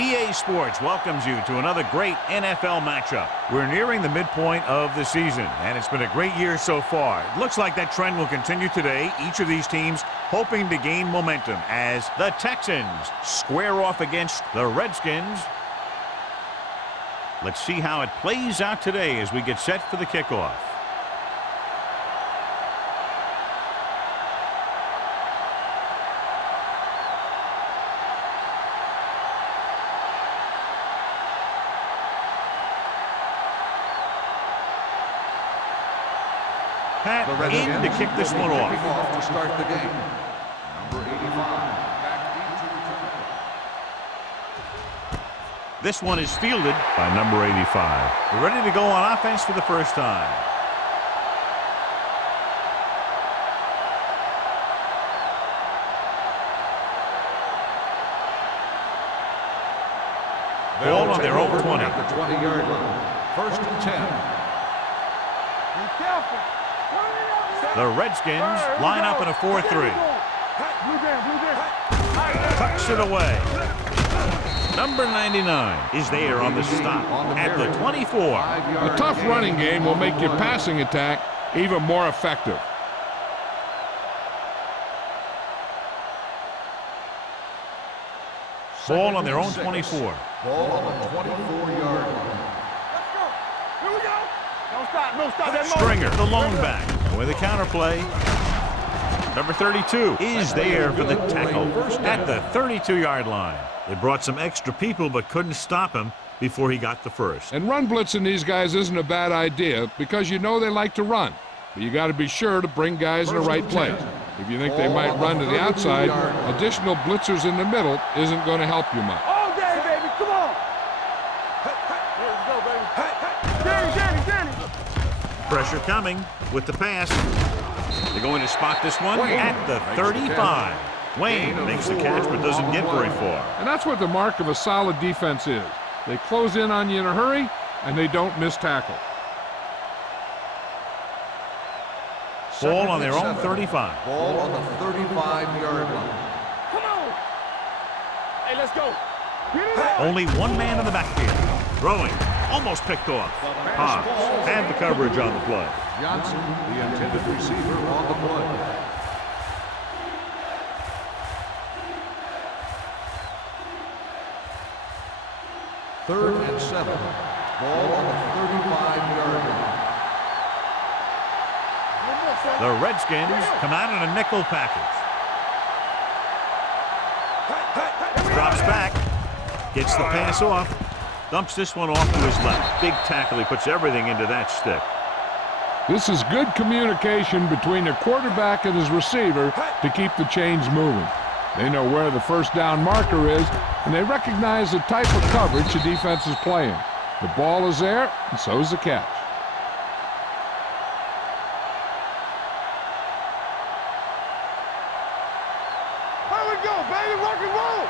EA Sports welcomes you to another great NFL matchup. We're nearing the midpoint of the season, and it's been a great year so far. It looks like that trend will continue today. Each of these teams hoping to gain momentum as the Texans square off against the Redskins. Let's see how it plays out today as we get set for the kickoff. Pat in to kick this one off. To start the game. Number 85. Back deep to return. This one is fielded by number 85. We're ready to go on offense for the first time. Ball on their own 20. At the 20-yard line. First and 10. Be careful. The Redskins line up in a 4-3. Tucks it away. Number 99 is there on the stop at the 24. A tough running game will make your passing attack even more effective. Ball on their own 24. Ball on the 24-yard line. Let's go. Here we go. Don't stop. Don't stop that Stringer, the lone back. With a counterplay. Number 32 is there for the tackle at the 32-yard line. They brought some extra people but couldn't stop him before he got the first. And run blitzing these guys isn't a bad idea because you know they like to run. But you got to be sure to bring guys in the right place. If you think they might run to the outside, additional blitzers in the middle isn't going to help you much. All day, baby. Come on. There we go, baby. Danny. Pressure coming with the pass. They're going to spot this one at the 35. Wayne makes the catch but doesn't get very far. And that's what the mark of a solid defense is. They close in on you in a hurry, and they don't miss tackle. Ball on their own 35. Ball on the 35-yard line. Come on. Hey, let's go. Only one man in the backfield. Throwing. Almost picked off. Hobbs had the coverage on the play. Johnson, the intended receiver, on the play. Third and 7. Ball on the 35-yard line. The Redskins come out in a nickel package. Drops back. Gets the pass off. Dumps this one off to his left. Big tackle. He puts everything into that stick. This is good communication between the quarterback and his receiver to keep the chains moving. They know where the first down marker is, and they recognize the type of coverage the defense is playing. The ball is there, and so is the catch. Here we go, baby. Rock and roll.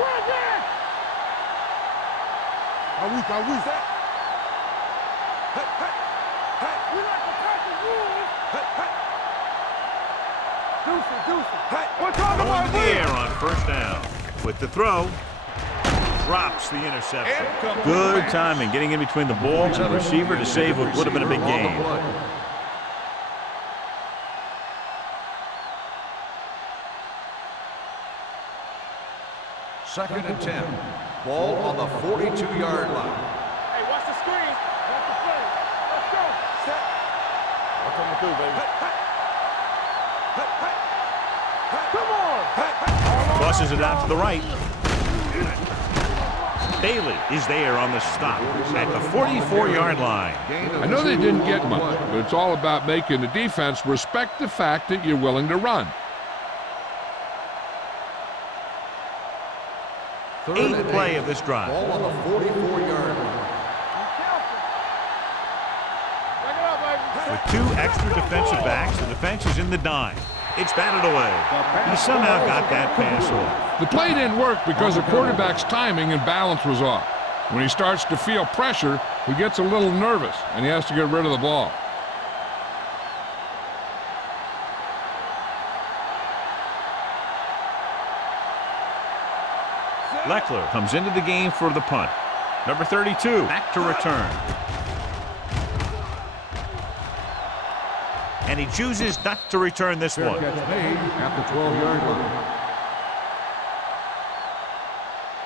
Right there. Are we? We like to pass the rules. Deuce. We're talking Going about to the air on first down. With the throw. Drops the interception. Good timing. Getting in between the ball and the receiver to save what would have been a big gain. Second and 10. Ball on the 42-yard line. Hey, watch the screen. Watch the play. Let's go. Set. What coming through, baby? Come on. Tosses it out to the right. Bailey is there on the stop at the 44-yard line. I know they didn't get much, but it's all about making the defense respect the fact that you're willing to run. Eighth play of this drive. Ball on the 44-yard line. With two extra defensive backs, the defense is in the dime. It's batted away. He somehow got that pass off. The play didn't work because the quarterback's timing and balance was off. When he starts to feel pressure, he gets a little nervous, and he has to get rid of the ball. Leckler comes into the game for the punt. Number 32 back to return. And he chooses not to return this one. Catch made at the 12-yard line.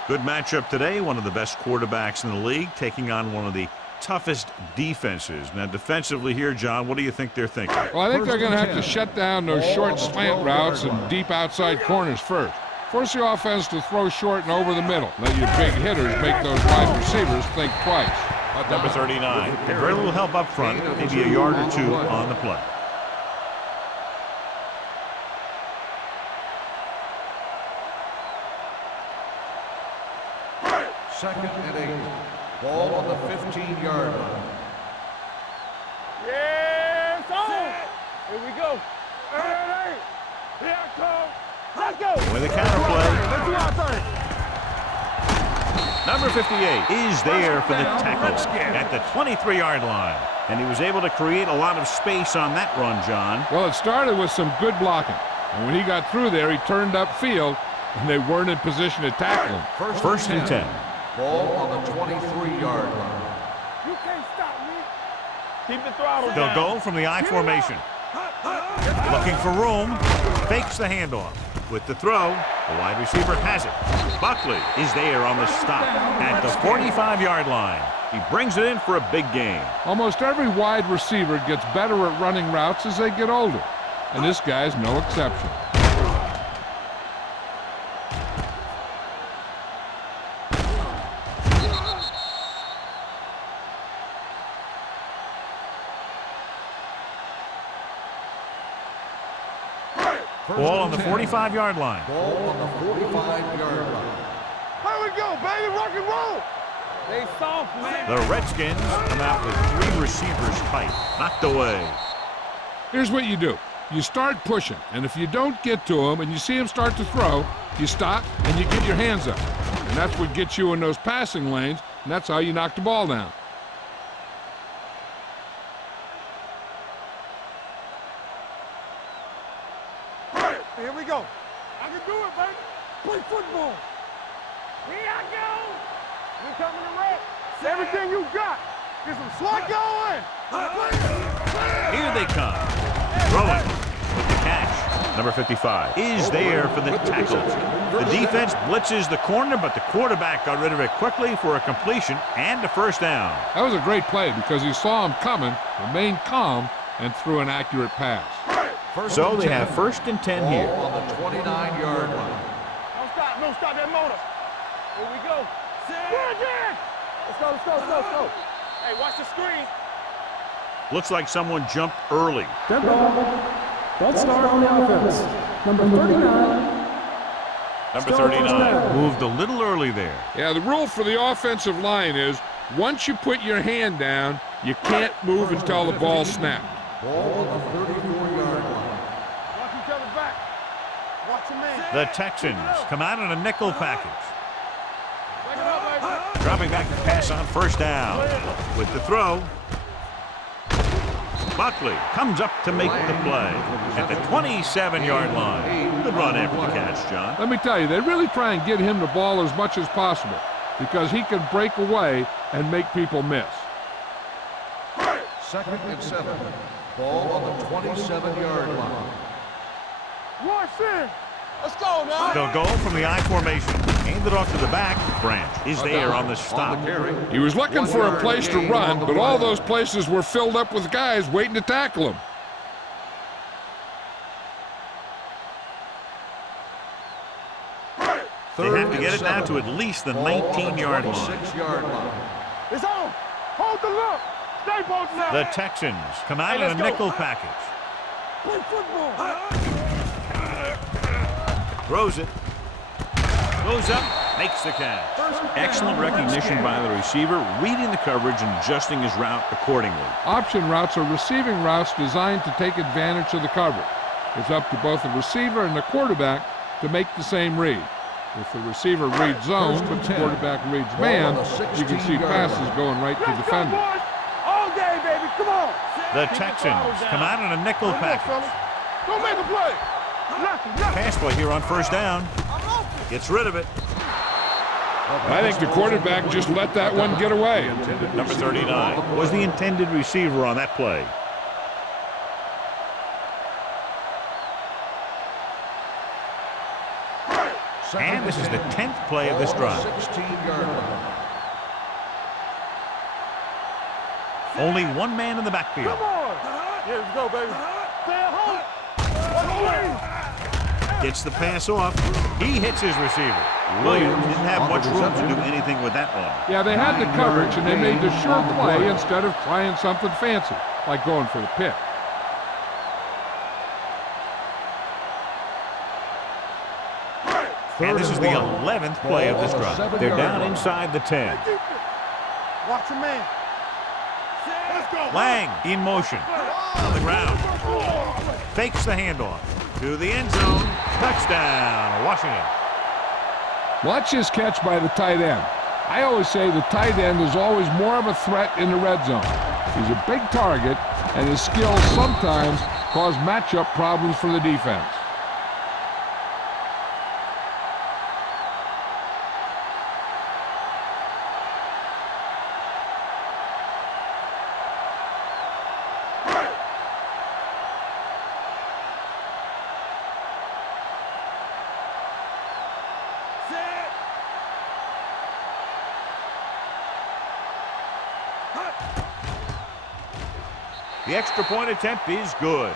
Good matchup today. One of the best quarterbacks in the league taking on one of the toughest defenses. Now, defensively here, John, what do you think they're thinking? Well, I think they're going to have to shut down those short slant routes and deep outside corners first. Force the offense to throw short and over the middle. Let your big hitters make those wide receivers think twice. Number 39. Very little help up front, maybe a yard or two on the play. Second and 8. Ball on the 15-yard line. Yes, on. Here we go. Hey, here I come. Let's go. With a counter play. Let's do our thing. Number 58 is there for the tackle at the 23-yard line. And he was able to create a lot of space on that run, John. Well, it started with some good blocking. And when he got through there, he turned upfield, and they weren't in position to tackle him. First and 10. Ball on the 23-yard line. You can't stop me. Keep the throttle down. They'll go from the I formation. Looking for room. Fakes the handoff. With the throw, the wide receiver has it. Buckley is there on the stop at the 45-yard line. He brings it in for a big gain. Almost every wide receiver gets better at running routes as they get older. And this guy's no exception. Ball on the 45-yard line. Ball on the 45-yard line. Here we go, baby. Rock and roll. They soft, man. The Redskins come out with 3 receivers tight. Knocked away. Here's what you do. You start pushing, and if you don't get to him and you see him start to throw, you stop and you get your hands up. And that's what gets you in those passing lanes, and that's how you knock the ball down. Here we go. I can do it, baby. Play football. Here I go. We coming to wreck. Everything you got. Get some slot going. Here they come. Throwing with the catch. Number 55 is there for the tackle. The defense blitzes the corner, but the quarterback got rid of it quickly for a completion and a first down. That was a great play because he saw him coming, remained calm, and threw an accurate pass. So they have first and 10 here. Ball on the 29-yard line. Don't stop that motor. Here we go. Let's go, let's go, let's go, let's go. Hey, watch the screen. Looks like someone jumped early. Dead ball. Don't start on the offense. Number 39. Number 39 moved a little early there. Yeah, the rule for the offensive line is once you put your hand down, you can't move until the ball snapped. Ball on the 34-yard line. Watch each other back. Watch your man. The Texans come out in a nickel package. Back it up, baby. Dropping back to pass on first down. With the throw, Buckley comes up to make the play at the 27-yard line. Good run after the catch, John. Let me tell you, they really try and get him the ball as much as possible because he can break away and make people miss. Second and 7. Ball on the 27-yard line. Watch in. Let's go now. They'll go from the I formation. Hand it off to the back. Branch is there on the stop. He was looking for a place to run, but all those places were filled up with guys waiting to tackle him. They have to get it down to at least the 19-yard line. 26-yard line. It's on. Hold the look. Stay both now. The Texans come out in a nickel package. Play football. Throws it. Goes up. Makes the catch. Excellent recognition by the receiver, reading the coverage and adjusting his route accordingly. Option routes are receiving routes designed to take advantage of the coverage. It's up to both the receiver and the quarterback to make the same read. If the receiver reads zone, but the quarterback reads man, you can see passes going right to defenders. All day, baby. Come on. The Texans come out in a nickel package. Don't make a play. Pass play here on first down. Gets rid of it. I think the quarterback just let that one get away. Number 39 was the intended receiver on that play. And this is the 10th play of this drive. 16-yard line. Only one man in the backfield. Come on. Yeah, let's go, baby. Stay at home. Gets the pass off. He hits his receiver. Williams didn't have much room to do anything with that one. Yeah, they had the coverage, and they made the sure play instead of trying something fancy, like going for the pick. And this is the 11th play of this drive. They're down inside the 10. Watch your man. Let's go. Lang in motion. On the ground. Fakes the handoff. To the end zone. Touchdown, Washington. Watch his catch by the tight end. I always say the tight end is always more of a threat in the red zone. He's a big target, and his skills sometimes cause matchup problems for the defense. The extra point attempt is good.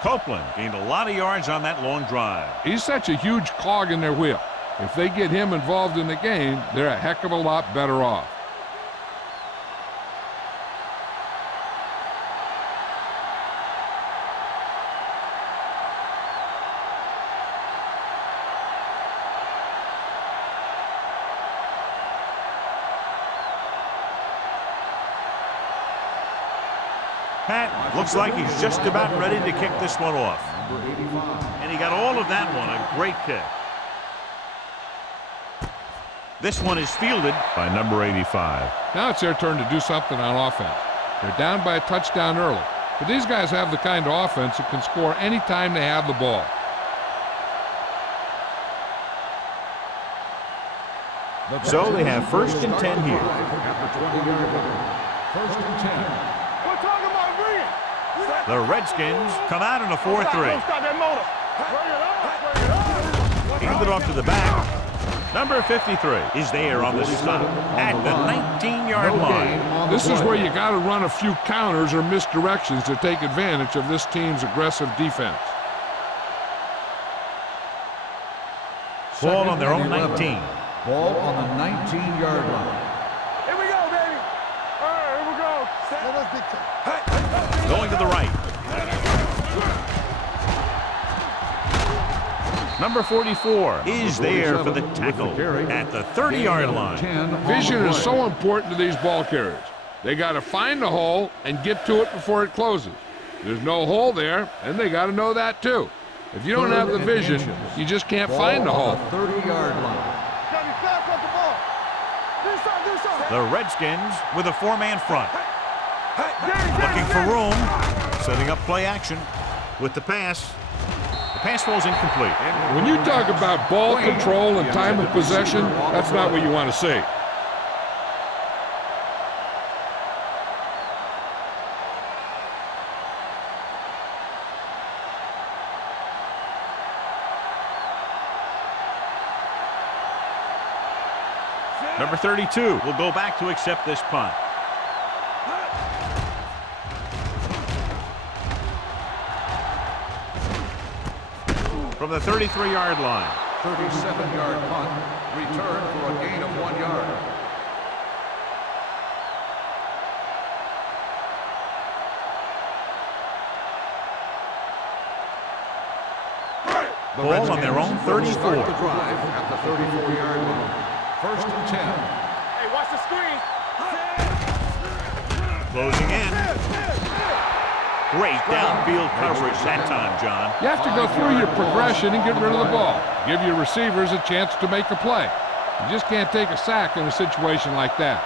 Copeland gained a lot of yards on that long drive. He's such a huge cog in their wheel. If they get him involved in the game, they're a heck of a lot better off. Pat looks like he's just about ready to kick this one off. And he got all of that one, a great kick. This one is fielded by number 85. Now it's their turn to do something on offense. They're down by a touchdown early, but these guys have the kind of offense that can score anytime they have the ball. So they have 1st and 10 here. At the 20-yard line. 1st and 10. We're talking about Green. The Redskins come out in a 4-3. Stop that motor. Bring it up. Handed off to the back. Number 53 is there on the stop at the 19-yard line. This is where you got to run a few counters or misdirections to take advantage of this team's aggressive defense. Ball on their own 19. Ball on the 19-yard line. Here we go, baby. All right, here we go. Going to the right. Number 44 is there for the tackle at the 30-yard line. Vision is so important to these ball carriers. They got to find the hole and get to it before it closes. There's no hole there, and they got to know that too. If you don't have the vision, you just can't find the hole. 30-yard line. The Redskins with a 4-man front. Looking for room. Setting up play action with the pass. The pass falls incomplete. When you talk about ball control and time of possession, that's not what you want to see. Number 32 will go back to accept this punt. From the 33-yard line. 37-yard punt. Return for a gain of 1 yard. Ball on their own 34. Start the drive at the 34-yard line. 1st and 10. Hey, watch the screen. Closing in. Great downfield coverage that time, John. You have to go through your progression and get rid of the ball. Give your receivers a chance to make a play. You just can't take a sack in a situation like that.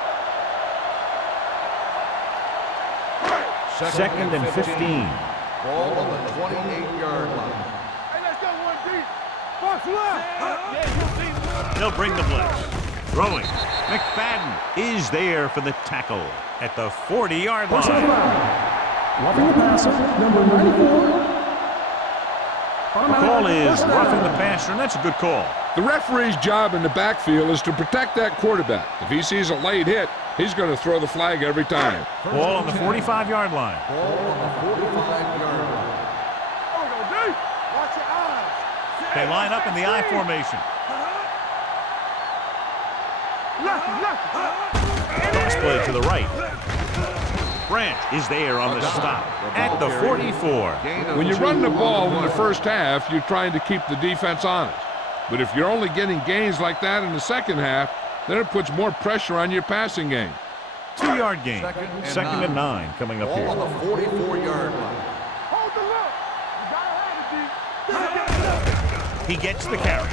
2nd and 15. Ball on the 28-yard line. Hey, let's go 1 deep. They'll bring the blitz. Throwing. McFadden is there for the tackle at the 40-yard Personal line. foul. Roughing the passer, number 94. The call is roughing the passer, and that's a good call. The referee's job in the backfield is to protect that quarterback. If he sees a late hit, he's going to throw the flag every time. Ball on the 45-yard line. Ball on the 45-yard line. Watch your eyes. They line up in the I formation. Cross play to the right. Branch is there on the stop at the 44. When you run the ball in the first half, you're trying to keep the defense honest. But if you're only getting gains like that in the second half, then it puts more pressure on your passing game. 2-yard gain. Second and 9 coming up Ball on here. the 44-yard line. Hold the look. You gotta have it, D. He gets the carry.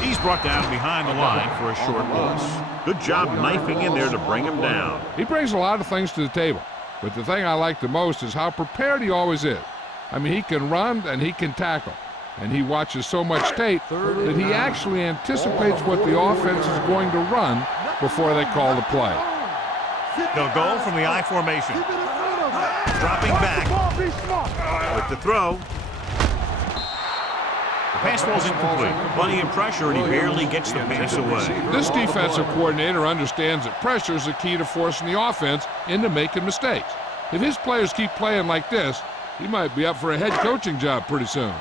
He's brought down behind the line for a short loss. Good job knifing in there to bring him down. He brings a lot of things to the table, but the thing I like the most is how prepared he always is. I mean, he can run and he can tackle, and he watches so much tape that he actually anticipates what the offense is going to run before they call the play. They'll go from the I formation. Dropping back with the throw. The pass falls incomplete. Plenty of pressure, and he barely gets the pass away. This defensive coordinator understands that pressure is the key to forcing the offense into making mistakes. If his players keep playing like this, he might be up for a head coaching job pretty soon.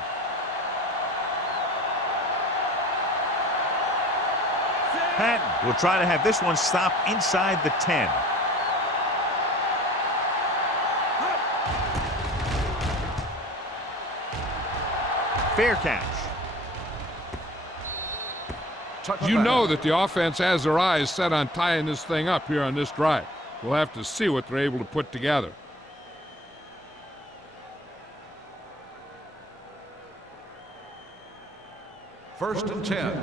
Patton will try to have this one stop inside the 10. Fair catch. You know that the offense has their eyes set on tying this thing up here on this drive. We'll have to see what they're able to put together. First and 10.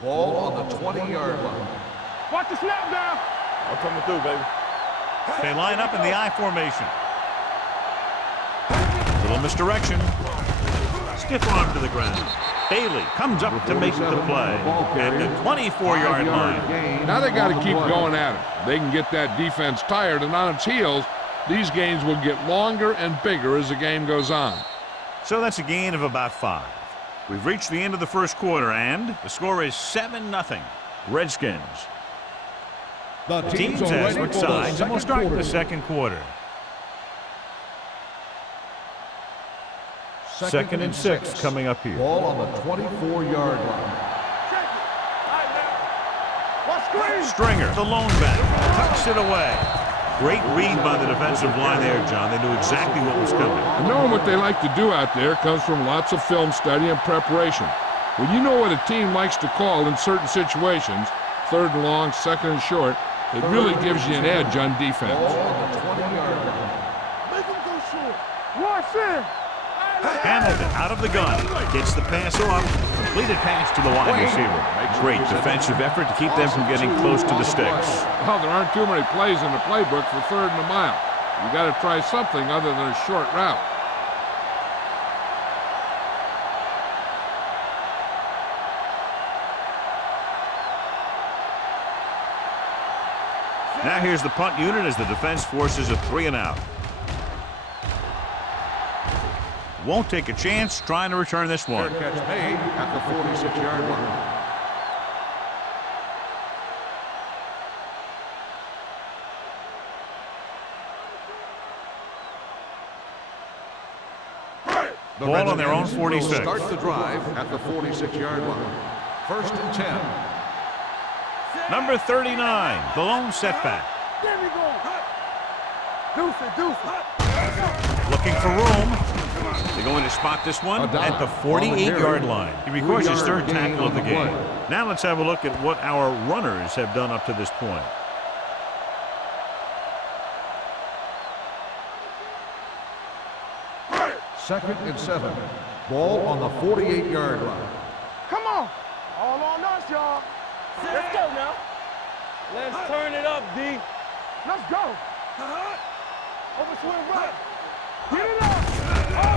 Ball on the 20-yard line. Watch the snap down. I'm coming through, baby. They line up in the I formation. Little misdirection. Stiff arm to the ground. Bailey comes up to make the play at the 24-yard line. Now they got to keep going at it. They can get that defense tired and on its heels. These games will get longer and bigger as the game goes on. So that's a gain of about 5. We've reached the end of the first quarter, and the score is 7-0. Redskins. The Teams have switched sides, and we'll start the second quarter. Second and 6 coming up here. Ball on the 24-yard line. Stringer, the lone back, tucks it away. Great read by the defensive line there, John. They knew exactly what was coming. And knowing what they like to do out there comes from lots of film study and preparation. When you know what a team likes to call in certain situations, third and long, second and short, it really gives you an edge on defense. Ball on the 20-yard line. Make him go short. Watch in. Hamilton out of the gun. Gets the pass off. Completed pass to the wide receiver. Great defensive effort to keep them from getting close to the sticks. Well, there aren't too many plays in the playbook for third and a mile. You got to try something other than a short route. Now here's the punt unit as the defense forces a 3-and-out. Won't take a chance trying to return this one. Fair catch made at the 46-yard line. Ball on their own 46. Start the drive at the 46-yard line. First and 10. Number 39, the lone setback. There we go. Deuce it. Looking for room. They're going to spot this one at the 48-yard line. He records his third tackle of the game. Now let's have a look at what our runners have done up to this point. Second and 7. Ball on the 48-yard line. Come on. All on us, y'all. Let's go now. Let's turn it up, D. Let's go. Over swing right. Get it up.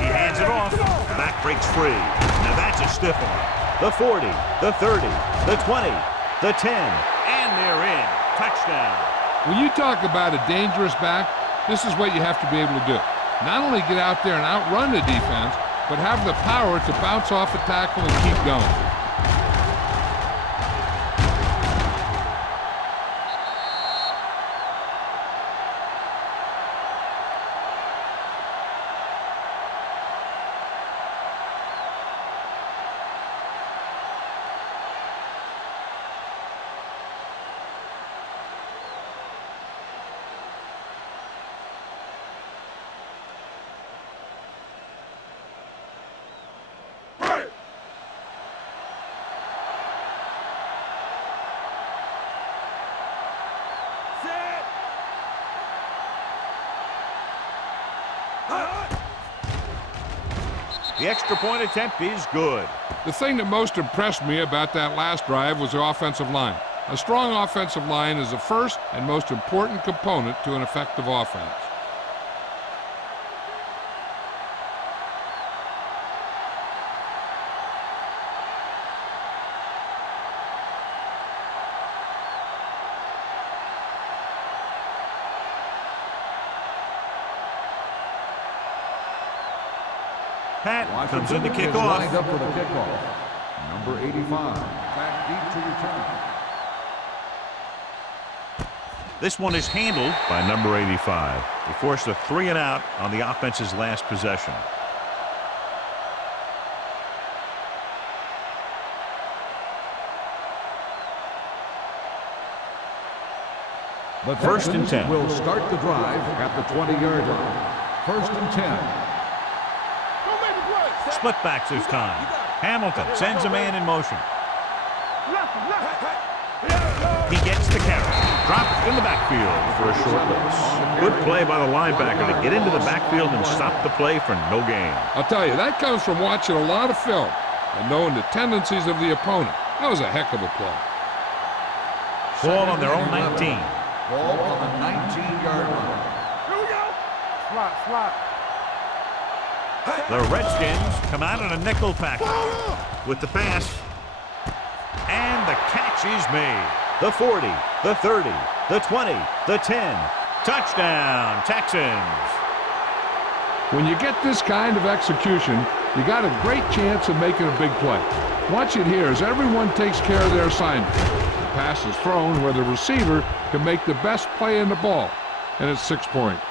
He hands it off. Back breaks free. Now that's a stiff one. The 40, the 30, the 20, the 10, and they're in. Touchdown. When you talk about a dangerous back, this is what you have to be able to do. Not only get out there and outrun the defense, but have the power to bounce off a tackle and keep going. The extra point attempt is good. The thing that most impressed me about that last drive was the offensive line. A strong offensive line is the first and most important component to an effective offense. Pat comes in to kick is off. lined up for the kickoff. Number 85, back deep to return. This one is handled by number 85. They forced a 3 and out on the offense's last possession. The First and Texans 10. will start the drive at the 20-yard line. First and 10. Split backs this time. Hamilton sends a man in motion. He gets the carry. Dropped in the backfield for a short loss. Good play by the linebacker to get into the backfield and stop the play for no gain. I'll tell you, that comes from watching a lot of film and knowing the tendencies of the opponent. That was a heck of a play. Ball on their own 19. Ball on the 19-yard line. Here we go. Slot. The Redskins come out in a nickel package with the pass. And the catch is made. The 40, the 30, the 20, the 10. Touchdown, Texans. When you get this kind of execution, you got a great chance of making a big play. Watch it here as everyone takes care of their assignment. The pass is thrown where the receiver can make the best play in the ball, and it's 6 points.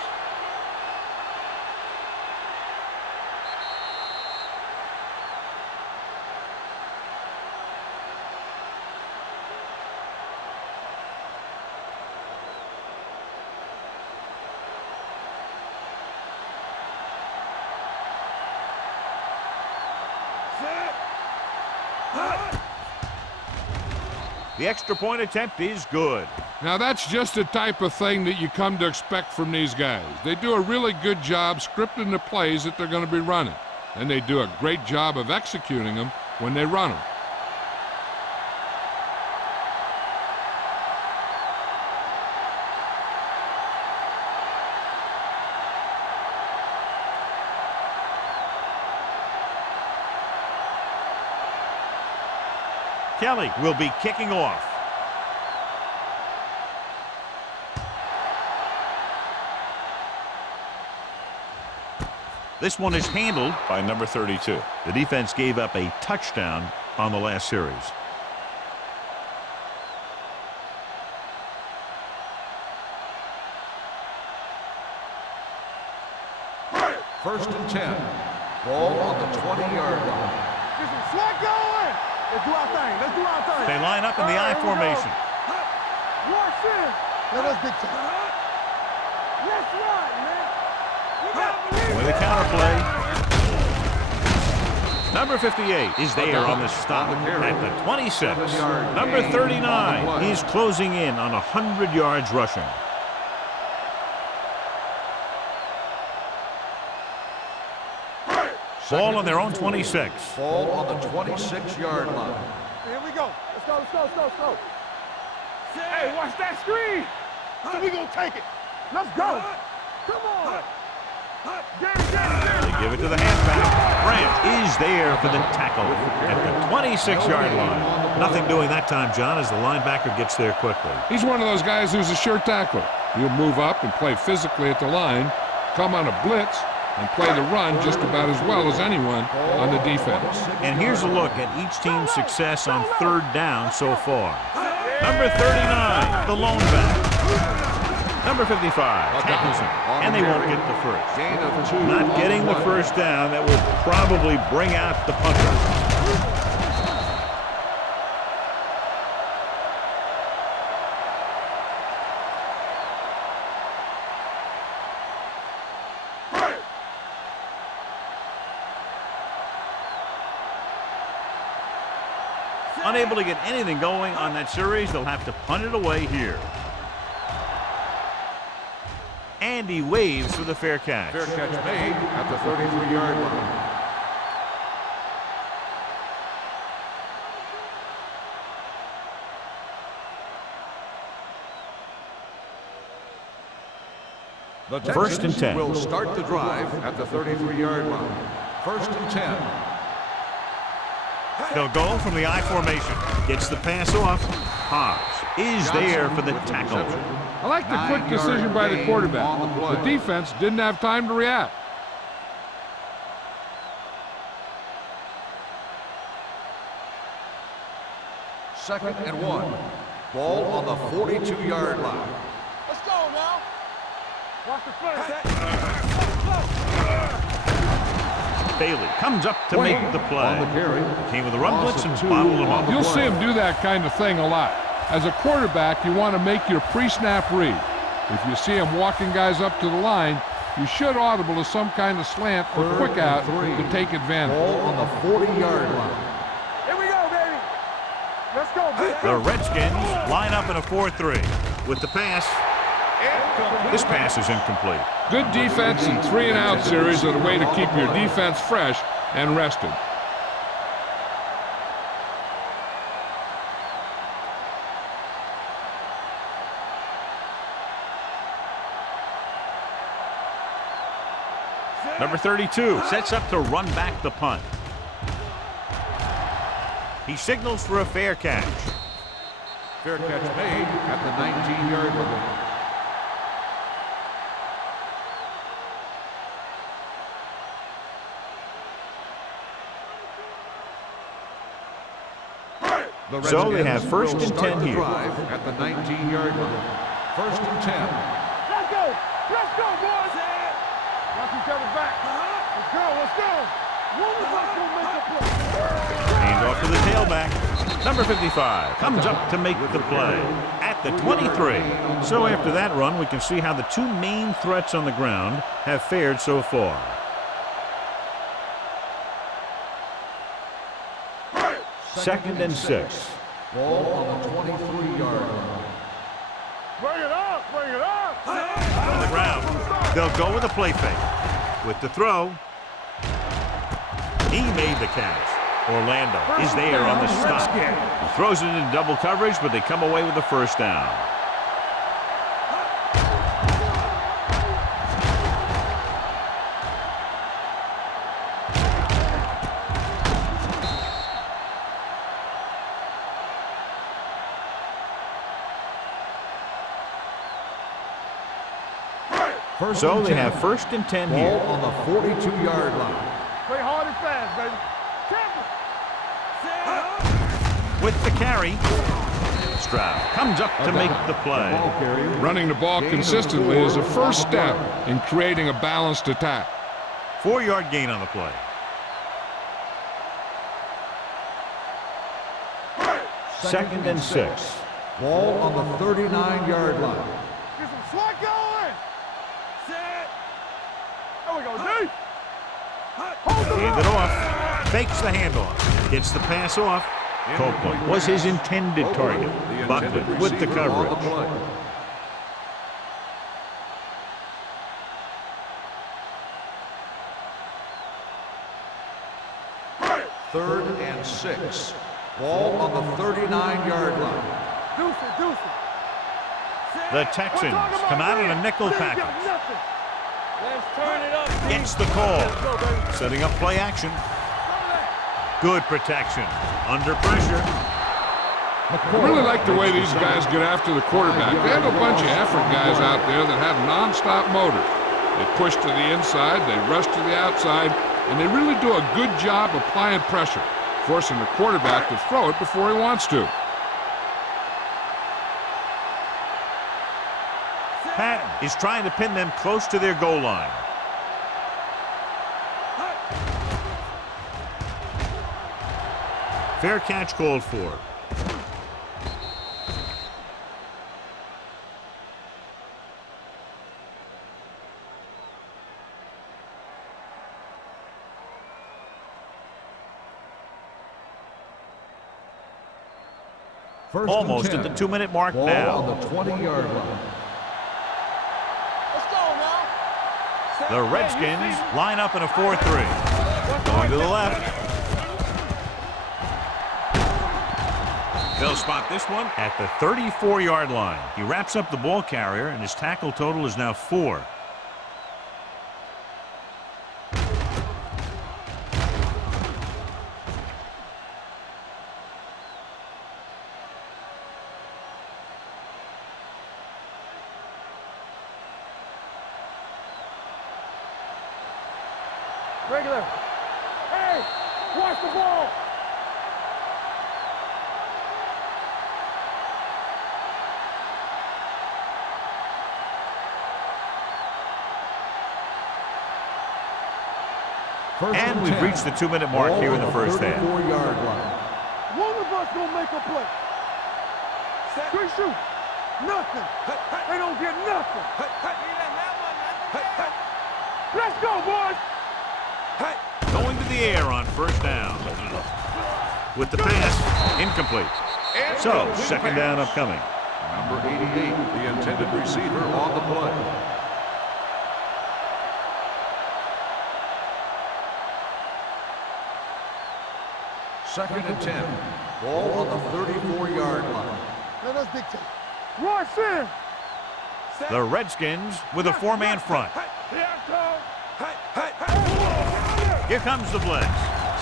The extra point attempt is good. Now that's just the type of thing that you come to expect from these guys. They do a really good job scripting the plays that they're going to be running. And they do a great job of executing them when they run them. Kelly will be kicking off. This one is handled by number 32. The defense gave up a touchdown on the last series. First and 10. Ball on the 20-yard line. Get some slack going. Let's do our thing. They line up in the I formation. Watch this. Let us big time. Let's run, man. We gotta believe With a counterplay. Number 58 is there on the stop at the 26. Number 39 is closing in on 100 yards rushing. Ball on their own 26. Ball on the 26-yard line. Here we go. Let's go. Hey, watch that screen. So we gonna take it. Let's go. Come on. They give it to the halfback. Grant is there for the tackle at the 26-yard line. Nothing doing that time, John, as the linebacker gets there quickly. He's one of those guys who's a sure tackler. He'll move up and play physically at the line, come on a blitz, and play the run just about as well as anyone on the defense. And here's a look at each team's success on third down so far. Number 39, the lone back. Number 55, tackles him, and they won't get the first. Not getting the first down, that will probably bring out the punter. Unable to get anything going on that series, they'll have to punt it away here. And he waves for the fair catch. Fair catch made at the 33-yard line. The First and 10. Will start the drive at the 33-yard line. First and 10. He'll go from the I formation. Gets the pass off. Hobbs is there for the tackle. I like the quick decision by the quarterback. The defense didn't have time to react. Second and 1. Ball on the 42-yard line. Let's go now. Watch the play. Bailey comes up to make the play. Came with a run blitz and bottled him up. You'll see him do that kind of thing a lot. As a quarterback, you want to make your pre-snap read. If you see him walking guys up to the line, you should audible to some kind of slant or quick out to take advantage. Ball on the 40-yard line. Here we go, baby. Let's go, baby. The Redskins line up in a 4-3 with the pass. This pass is incomplete. Good defense and 3-and-out series are the way to keep your defense fresh and rested. Number 32 sets up to run back the punt. He signals for a fair catch. Fair catch made at the 19-yard line. So they have first and 10 here. At the 19-yard line. First and 10. Let's go. Let's go, boys. Watch each other back. Let's go. Let's go. One of us will make the play. Hand off to the tailback. Number 55 comes up to make the play at the 23. So after that run, we can see how the two main threats on the ground have fared so far. Second and 6. Ball on the 23-yard line. Bring it up. Bring it up. On the ground. They'll go with a play fake. With the throw, he made the catch. Orlando is there on the stop. He throws it into double coverage, but they come away with the first down. So they have first and 10 here. Ball on the 42-yard line. Play hard and fast, baby. With the carry, Stroud comes up to make the play. Running the ball consistently is a first step in creating a balanced attack. 4-yard gain on the play. Second and 6. Ball on the 39-yard line. Get some slot going. There we go, D. Hand it off. Fakes the handoff. Gets the pass off. Copeland was his intended target. Buckley with the coverage. Third and 6. Ball on the 39-yard line. Deuce it, deuce it. The Texans come out in a nickel package. Let's turn it up. Gets the call. Setting up play action. Good protection. Under pressure. I really like the way these guys get after the quarterback. They have a bunch of effort guys out there that have non-stop motors. They push to the inside, they rush to the outside, and they really do a good job applying pressure, forcing the quarterback to throw it before he wants to. Patton is trying to pin them close to their goal line. Fair catch called for. First Almost at the 2-minute mark Ball now. on the 20-yard line. Let's go now. The Redskins line up in a 4-3. Going to the left. They'll spot this one at the 34-yard line. He wraps up the ball carrier, and his tackle total is now 4. Regular. Hey, watch the ball. And we've reached the 2-minute mark here in the first half. 34-yard line. One of us gonna make a play. Good shoot. Nothing. They don't get nothing. Let's go, boys. Going to the air on first down. With the pass, incomplete. So, second down upcoming. Number 88, the intended receiver on the play. Second and 10. Ball on the 34-yard line. Let us dictate. Rush in. The Redskins with a 4-man front. Here I Here comes the blitz.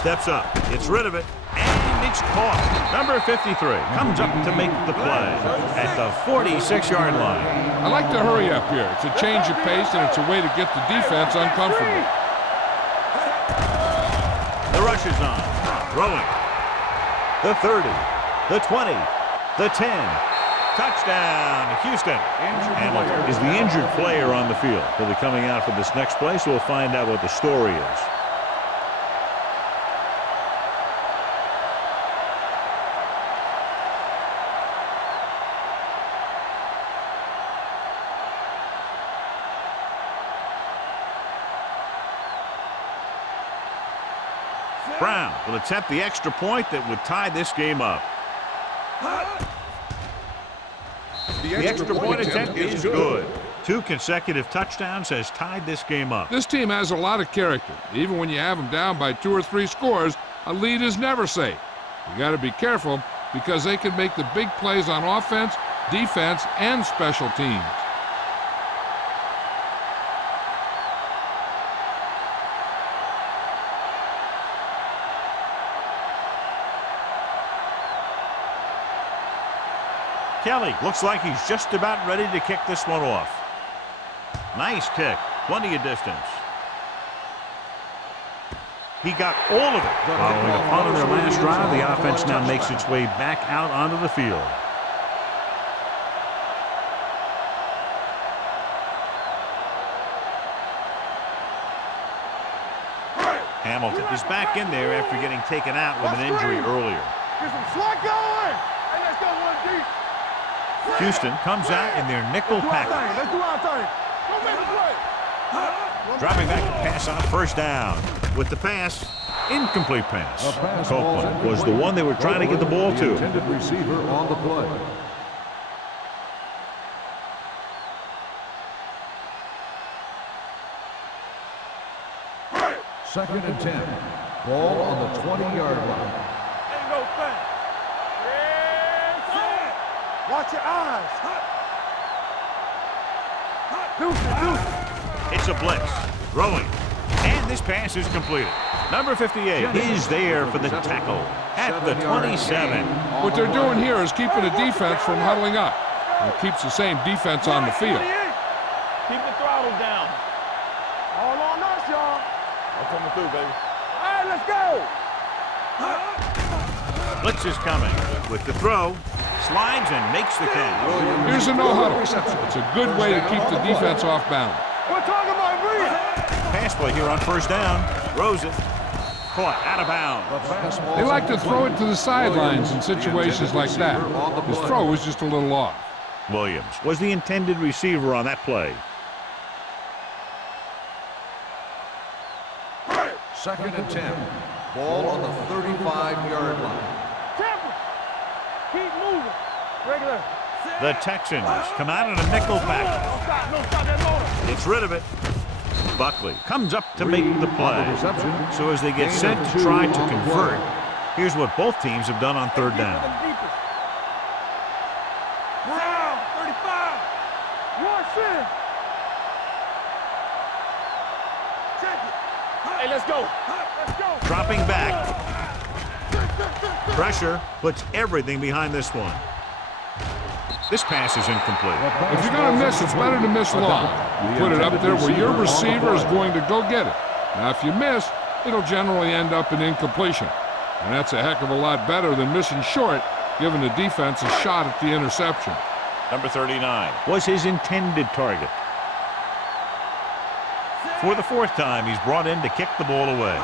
Steps up, gets rid of it, and it's caught. Number 53 comes up to make the play at the 46-yard line. I like to hurry up here. It's a change of pace, and it's a way to get the defense uncomfortable. The rush is on. Throwing. The 30, the 20, the 10. Touchdown, Houston. Hamilton is the injured player on the field. He'll be coming out for this next play, so we'll find out what the story is. Brown will attempt the extra point that would tie this game up. The extra point attempt is good. 2 consecutive touchdowns has tied this game up. This team has a lot of character. Even when you have them down by 2 or 3 scores, a lead is never safe. You got to be careful because they can make the big plays on offense, defense, and special teams. Kelly looks like he's just about ready to kick this one off. Nice kick. Plenty of distance. He got all of it. Following a punt on their last drive, the offense now makes its way back out onto the field. Hamilton is back in there after getting taken out with an injury earlier. Get some slot going. Hey, let's go one deep. Houston comes out in their nickel package. Let's do our thing. Go make a play. Dropping back to pass on first down. With the pass, incomplete pass. Copeland was the one they were trying to get the ball to. Intended receiver on the play. Second and 10. Ball on the 20-yard line. Ain't no thing. Watch your eyes. Deuce. It's a blitz. Throwing. And this pass is completed. Number 58 is there for the tackle at the 27. What they're doing here is keeping the defense from huddling up. And it keeps the same defense on the field. Keep the throttle down. All on us, y'all. I'm coming through, baby. All right, let's go. Blitz is coming with the throw. Slides and makes the catch. Here's a no-huddle. It's a good way to keep the defense off balance. We're talking about breathing. Pass play here on first down. Throws it. Caught out of bounds. They like to throw it to the sidelines in situations like that. His throw was just a little off. Williams was the intended receiver on that play. Second and 10. Ball on the 35-yard line. Temper. Keep moving. Regular. The Texans come out in a nickel package. No stop that motor. Gets rid of it. Buckley comes up to make the play. So as they get set to try to convert, here's what both teams have done on third down. Wow, 35. Rush in. Check it. Hey, let's go. Let's go. Dropping back. Pressure puts everything behind this one. This pass is incomplete. If you're going to miss, it's better to miss long. You put it up there where your receiver is going to go get it. Now, if you miss, it'll generally end up in incompletion. And that's a heck of a lot better than missing short, giving the defense a shot at the interception. Number 39 was his intended target. For the fourth time, he's brought in to kick the ball away.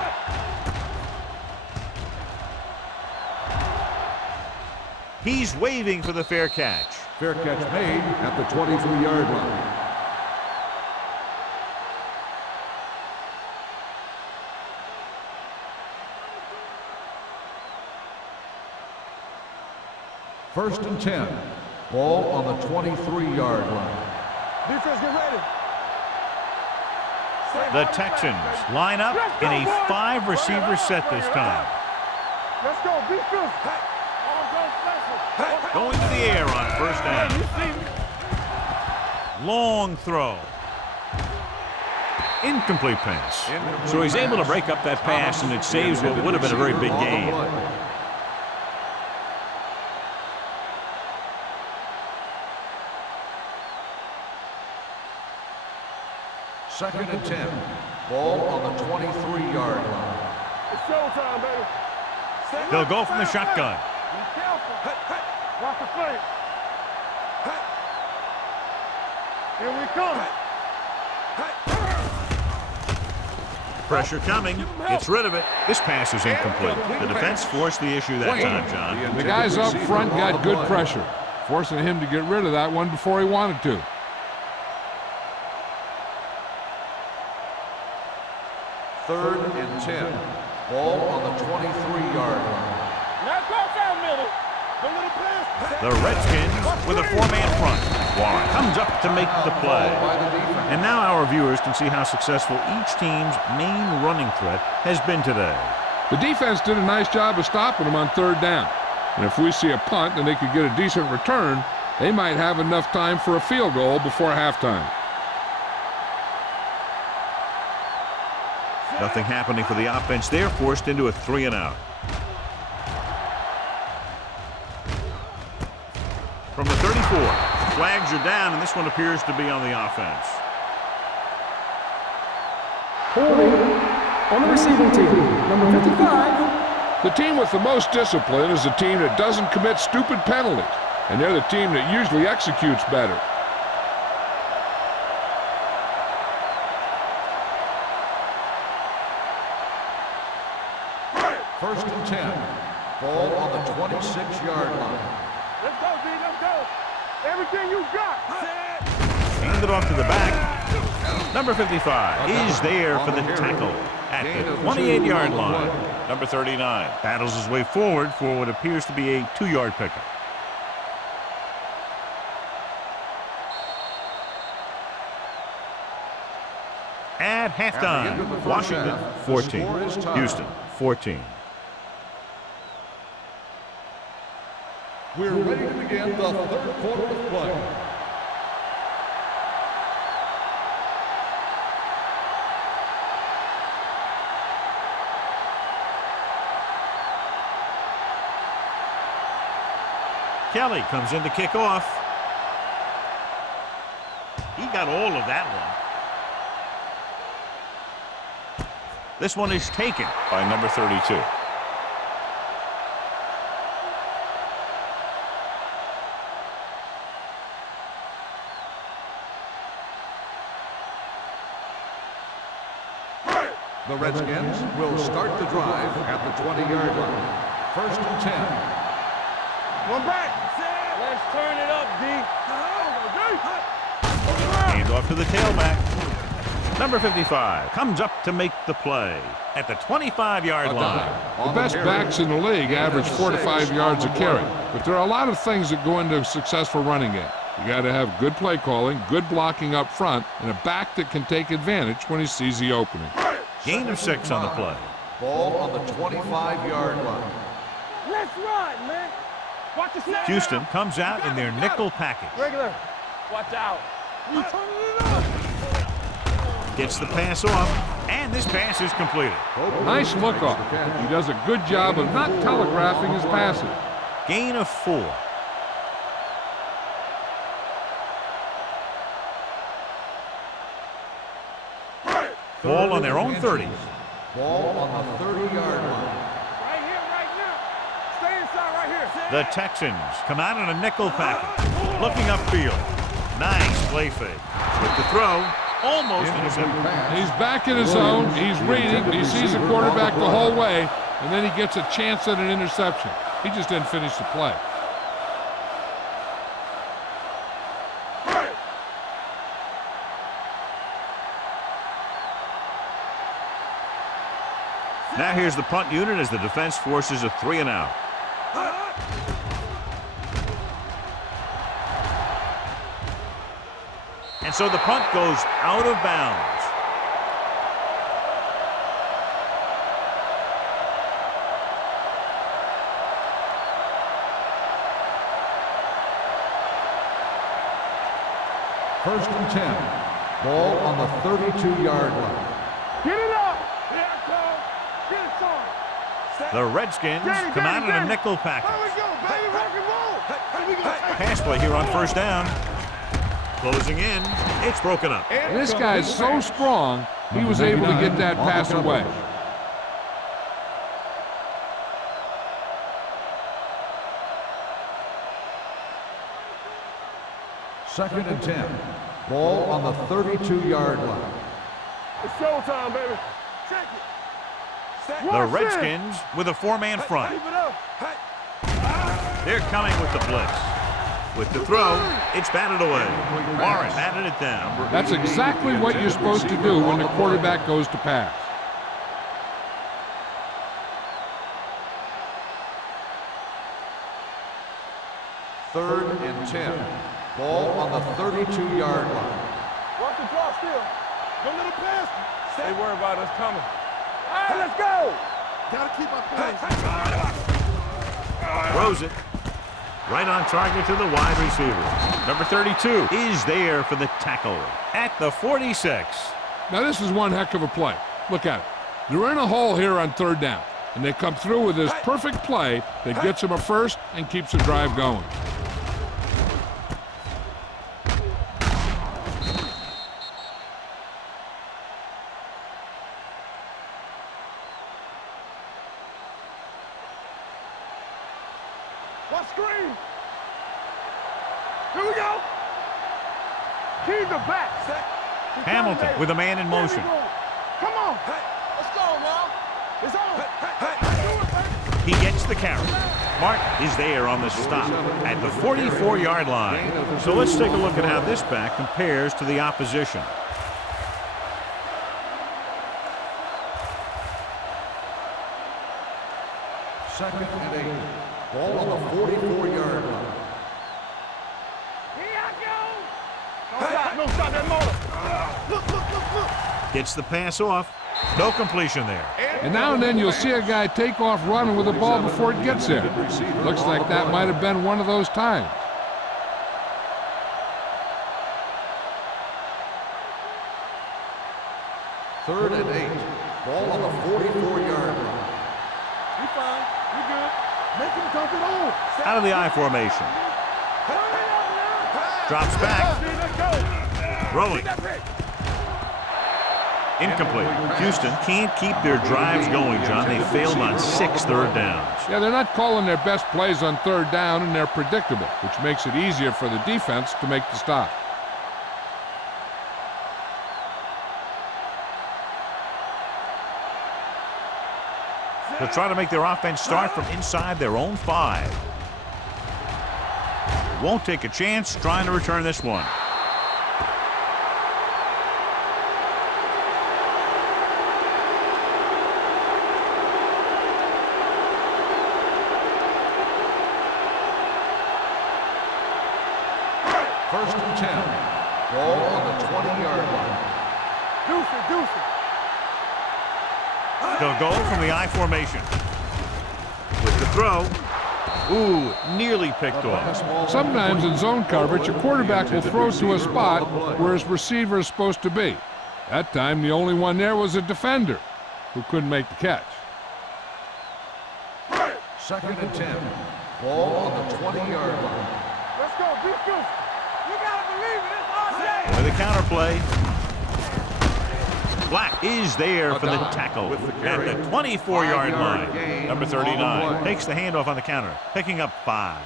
He's waving for the fair catch. Fair catch made at the 23-yard line. First and 10. Ball on the 23-yard line. Defense, get ready. The Texans line up in a 5-receiver set this time. Let's go, defense. Going to the air on first down. Long throw. Incomplete pass. So he's able to break up that pass, and it saves what would have been a very big gain. Second and 10. Ball on the 23-yard line. It's showtime, baby. They'll go from the shotgun. Be careful. Watch the play. Here we come. Pressure coming. Gets rid of it. This pass is incomplete. The defense forced the issue that time, John. The guys up front got good pressure, forcing him to get rid of that one before he wanted to. Third and 10. Ball on the 23-yard line. Now cross out middle. Don't let it pass. The Redskins with a 4-man front. Warren comes up to make the play. And now our viewers can see how successful each team's main running threat has been today. The defense did a nice job of stopping them on third down. And if we see a punt and they could get a decent return, they might have enough time for a field goal before halftime. Nothing happening for the offense. They're forced into a 3-and-out. From the 34, flags are down, and this one appears to be on the offense. Holding on the receiving team, number 55. The team with the most discipline is the team that doesn't commit stupid penalties, and they're the team that usually executes better. First and 10. Ball on the 26-yard line. Let's go, D. Let's go. Everything you got. Hand it off to the back. Number 55 is there for the tackle at the 28-yard line. Number 39 battles his way forward for what appears to be a 2-yard pickup. At halftime, Washington 14, Houston 14. We're ready to begin the third quarter of play. Kelly comes in to kick off. He got all of that one. This one is taken by number 32. The Redskins will start the drive at the 20-yard line. 1st and 10. One back. Let's turn it up, D. Hand off to the tailback. Number 55 comes up to make the play at the 25-yard line. The best backs in the league average 4 to 5 yards a carry, but there are a lot of things that go into a successful running game. You got to have good play calling, good blocking up front, and a back that can take advantage when he sees the opening. Gain of 6 on the play. Ball on the 25-yard line. Let's run, man. Watch the snap. Houston comes out in their nickel package. Regular. Watch out. You turning it up. Gets the pass off, and this pass is completed. Nice look off. He does a good job of not telegraphing his passes. Gain of 4. Ball on their own 30. Ball on the 30-yard line. Right here, right now. Stay inside right here. The Texans come out in a nickel package. Looking upfield. Nice play fake. With the throw, almost intercepted. He's back in his zone. He's reading. He sees the quarterback the whole way, and then he gets a chance at an interception. He just didn't finish the play. Now here's the punt unit as the defense forces a 3 and out. And so the punt goes out of bounds. First and 10. Ball on the 32-yard line. Get it up. Here I come. Get it on. The Redskins come out in a nickel package. Here we go, baby. Rock and roll. Here we go. Pass play here on 1st down. Closing in. It's broken up. And this guy's so strong, he was able to get that pass away. Second and 10. Ball on the 32-yard line. It's showtime, baby. Check it. The Redskins with a 4-man front. Keep it up. They're coming with the blitz. With the throw, it's batted away. Warren batted it down. That's exactly what you're supposed to do when the quarterback goes to pass. Third and 10. Ball on the 32-yard line. Watch the draw still. Don't let him pass. Stay worried about us coming. All right, let's go. Gotta keep our pace. Throws it. Right on target to the wide receiver. Number 32 is there for the tackle at the 46. Now this is one heck of a play. Look at it. They're in a hole here on 3rd down, and they come through with this perfect play that gets them a first and keeps the drive going. What screen? Here we go. Keep the back. Hamilton with a man in motion. Come on. Let's go now. It's on. He gets the carry. Mark is there on the stop at the 44-yard line. So let's take a look at how this back compares to the opposition. Second and 8. Ball on the 44-yard line. Here I go. No stop that motor. Look. Gets the pass off. No completion there. And now and then you'll see a guy take off running with the ball before it gets there. Looks like that might have been one of those times. Third and 8. Ball on the 44-yard line. You fine. You good. Make him dump it on. Out of the I formation. Drops back. Throwing. Incomplete. Houston can't keep their drives going, John. They failed on 6 third downs. Yeah, they're not calling their best plays on third down, and they're predictable, which makes it easier for the defense to make the stop. They'll try to make their offense start from inside their own 5. Won't take a chance trying to return this one. First and 10. Ball on the 20-yard line. Deuce it. They'll go from the I formation. With the throw. Ooh, nearly picked off. Sometimes in zone coverage, a quarterback will throw to a spot where his receiver is supposed to be. That time, the only one there was a defender who couldn't make the catch. Second and 10. Ball on the 20-yard line. Let's go. Beat Houston. You got to believe it. It's our day. With a counter play. Black is there for the tackle at the 24-yard line. Number 39 takes the handoff on the counter, picking up 5.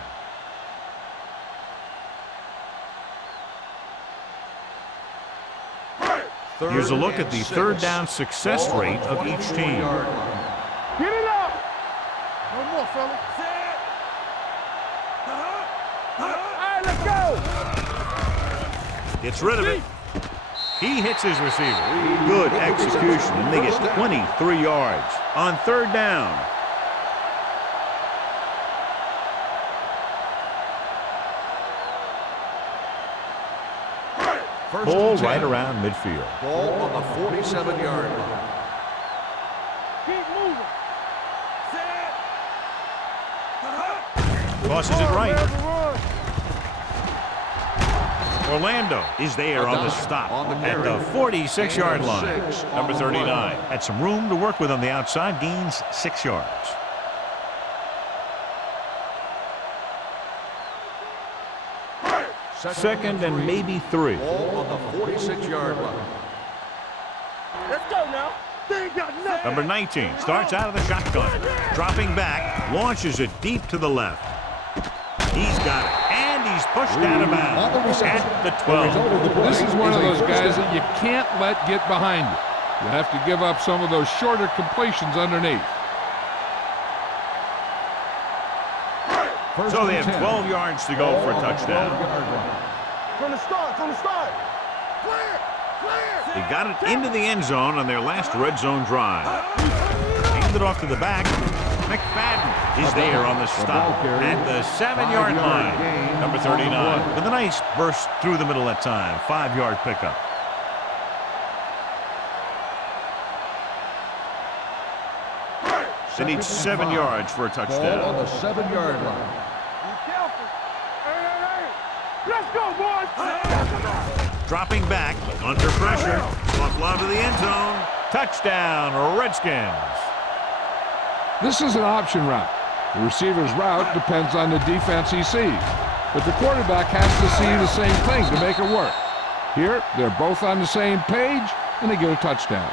Here's a look at the third down success rate of each team. Get it up. One more, fella. All right, let's go. Gets rid of it. He hits his receiver. Good execution, and they get 23 yards on third down. Ball right around midfield. Ball on the 47-yard line. Keep moving. Tosses it right. Orlando is there on the stop at the 46-yard line. Number 39 had some room to work with on the outside, gains 6 yards. Second and maybe 3. Ball on the 46-yard line. Let's go now. They ain't got nothing. Number 19 starts out of the shotgun, dropping back, launches it deep to the left. He's got it, and he's pushed out of bounds at the 12. This is one of those guys that you can't let get behind you. You have to give up some of those shorter completions underneath. So they have 12 yards to go for a touchdown. From the start. Clear. They got it into the end zone on their last red zone drive. Handed off to the back. McFadden is there on the stop at the 7-yard line. Number 39 with a nice burst through the middle that time. 5-yard pickup. They need 7 yards for a touchdown. Ball on the 7-yard line. Be careful. Hey. Let's go, boys. Dropping back under pressure. Off lob to the end zone. Touchdown, Redskins. This is an option route. The receiver's route depends on the defense he sees. But the quarterback has to see the same thing to make it work. Here, they're both on the same page, and they get a touchdown.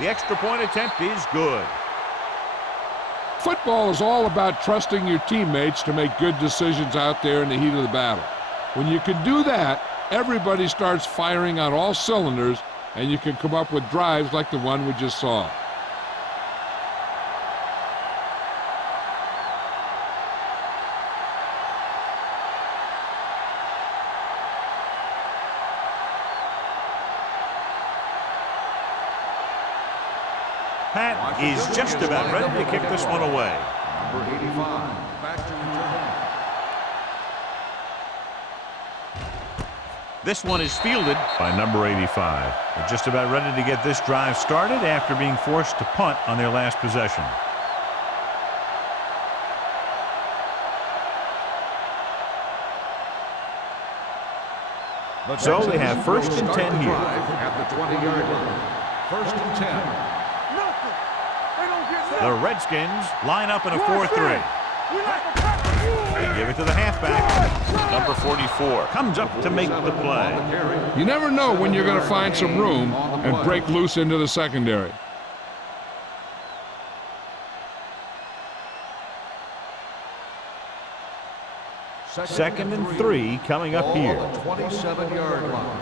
The extra point attempt is good. Football is all about trusting your teammates to make good decisions out there in the heat of the battle. When you can do that, everybody starts firing on all cylinders, and you can come up with drives like the one we just saw. Pat is just about ready to kick this one away. Number 85, back to return. This one is fielded by number 85. They're just about ready to get this drive started after being forced to punt on their last possession. So they have first and 10 here. At the 20-yard line. First and 10. The Redskins line up in a 4-3. They give it to the halfback. Number 44 comes up to make the play. You never know when you're going to find some room and break loose into the secondary. Second and 3 coming up here. 27-yard line.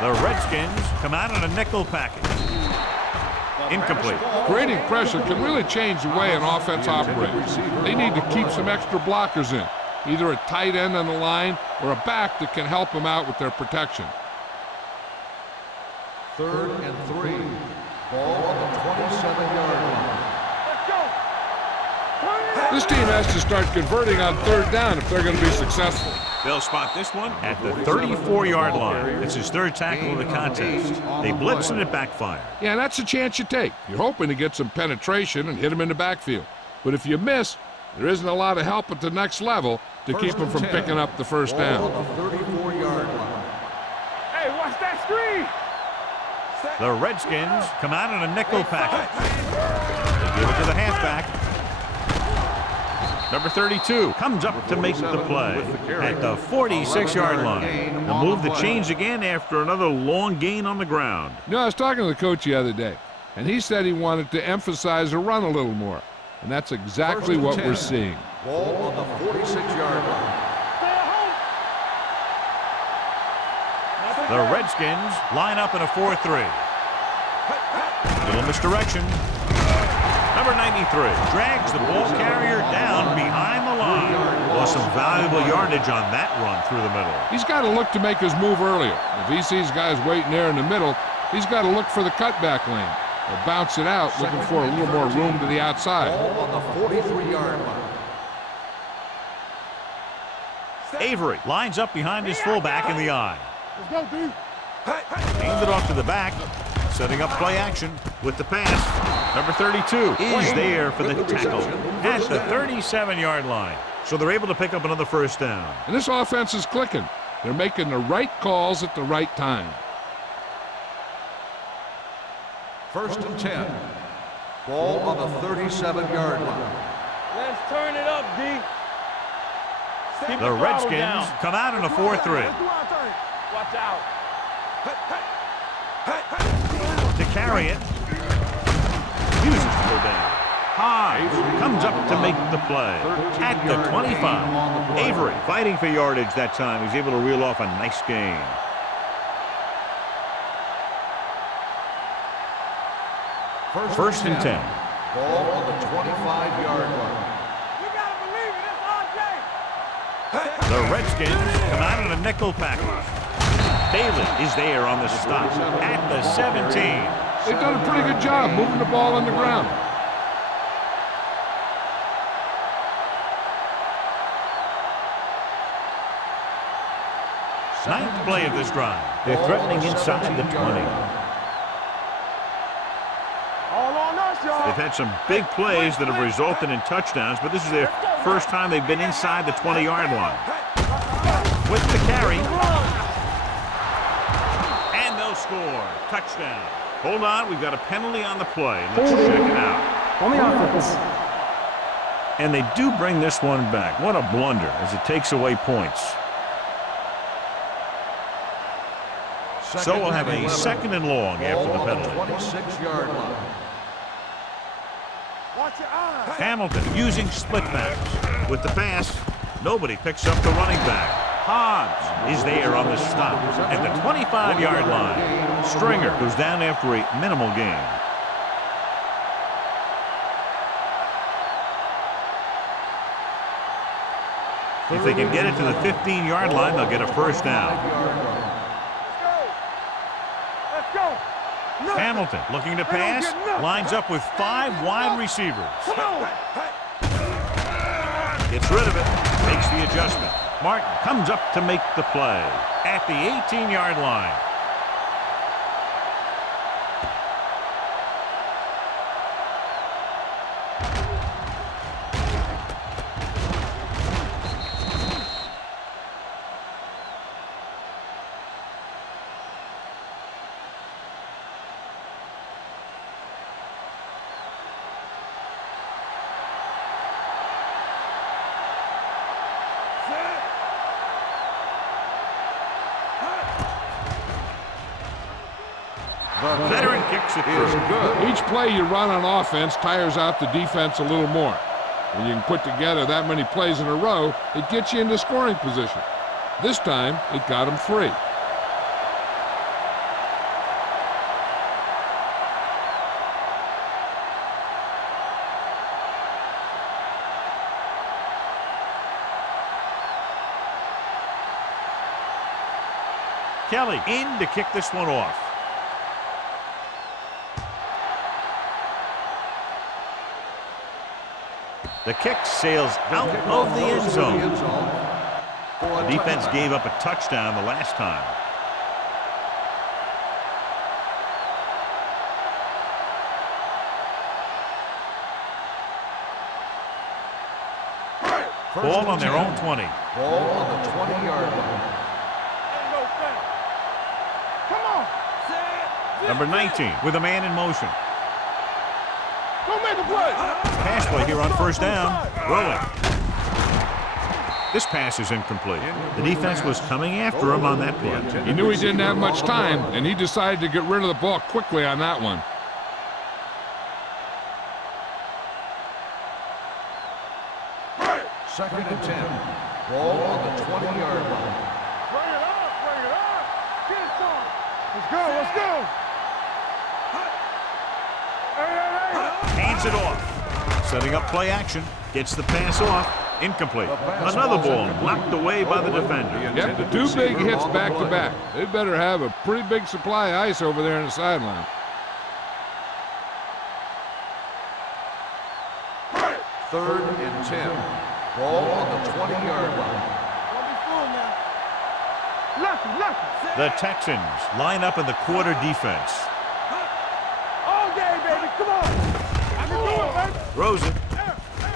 The Redskins come out in a nickel package. Incomplete. Creating pressure can really change the way an offense operates. They need to keep some extra blockers in, either a tight end on the line or a back that can help them out with their protection. Third and 3. Ball on the 27-yard line. This team has to start converting on third down if they're going to be successful. They'll spot this one at the 34-yard line. It's his third tackle of the contest. They blitz and it backfired. Yeah, that's a chance you take. You're hoping to get some penetration and hit him in the backfield. But if you miss, there isn't a lot of help at the next level to keep him from picking up the first down. Ball on the 34-yard line. Hey, watch that screen. The Redskins come out in a nickel package. They give it to the halfback. Number 32 comes up to make the play at the 46-yard line. They'll move the chains again after another long gain on the ground. You know, I was talking to the coach the other day, and he said he wanted to emphasize the run a little more. And that's exactly what we're seeing. Ball on the 46-yard line. The Redskins line up in a 4-3. Little misdirection. Number 93 drags the ball carrier down behind the line. Lost some valuable yardage on that run through the middle. He's got to look to make his move earlier. If he sees guys waiting there in the middle, he's got to look for the cutback lane or bounce it out, looking for a little more room to the outside. Ball on the 43-yard line. Avery lines up behind his fullback in the eye. Let's go, dude. Aimed it off to the back. Setting up play action with the pass. Number 32 is there for the tackle at the 37-yard line. So they're able to pick up another first down. And this offense is clicking. They're making the right calls at the right time. First and 10. Ball on the 37-yard line. Let's turn it up, D. Keep The Redskins come out in a 4-3. Watch out. To carry it. Uses to go down. Hodge comes up to make the play at the 25. Avery fighting for yardage that time. He's able to reel off a nice gain. First and 10. Ball on the 25-yard line. You gotta believe it. It's RJ. The Redskins come out in a nickel package. Bailey is there on the stop at the 17. They've done a pretty good job moving the ball on the ground. Ninth play of this drive. They're threatening inside the 20. All on us, y'all. They've had some big plays that have resulted in touchdowns, but this is their first time they've been inside the 20-yard line. With the carry. And they'll score. Touchdown. Hold on, we've got a penalty on the play. Let's check it out. On the offense. And they do bring this one back. What a blunder as it takes away points. So we'll have a second and long after the penalty. 26-yard line. Watch your eyes. Hamilton using split backs. With the pass, nobody picks up the running back. Hobbs is there on the stop at the 25-yard line. Stringer goes down after a minimal gain. If they can get it to the 15-yard line, they'll get a first down. Let's go. Hamilton looking to pass, lines up with 5 wide receivers. Come on. Gets rid of it, makes the adjustment. Martin comes up to make the play at the 18-yard line. The Veteran kicks it through. good. Each play you run on offense tires out the defense a little more. When you can put together that many plays in a row, it gets you into scoring position. This time, it got him 3. Kelly in to kick this one off. The kick sails out of the end zone. The defense gave up a touchdown the last time. Ball on their own 20. Ball on the 20-yard line. Number 19 with a man in motion. Don't make a play. Pass play here on first down. Rolling. This pass is incomplete. The defense was coming after him on that play. He knew he didn't have much time, and he decided to get rid of the ball quickly on that one. Second and 10. Ball on the 20-yard line. Bring it up, bring it up. Get it on. Let's go, let's go. Hands it off. Setting up play action. Gets the pass off. Incomplete. Another ball knocked away by the defender. Yep, the 2 big hits back-to-back. They better have a pretty big supply of ice over there on the sideline. Third and 10. Ball on the 20-yard line. Don't be fooled now. Lucky. The Texans line up in the quarter defense. All day, baby. Come on. I can do it, baby. Throws it.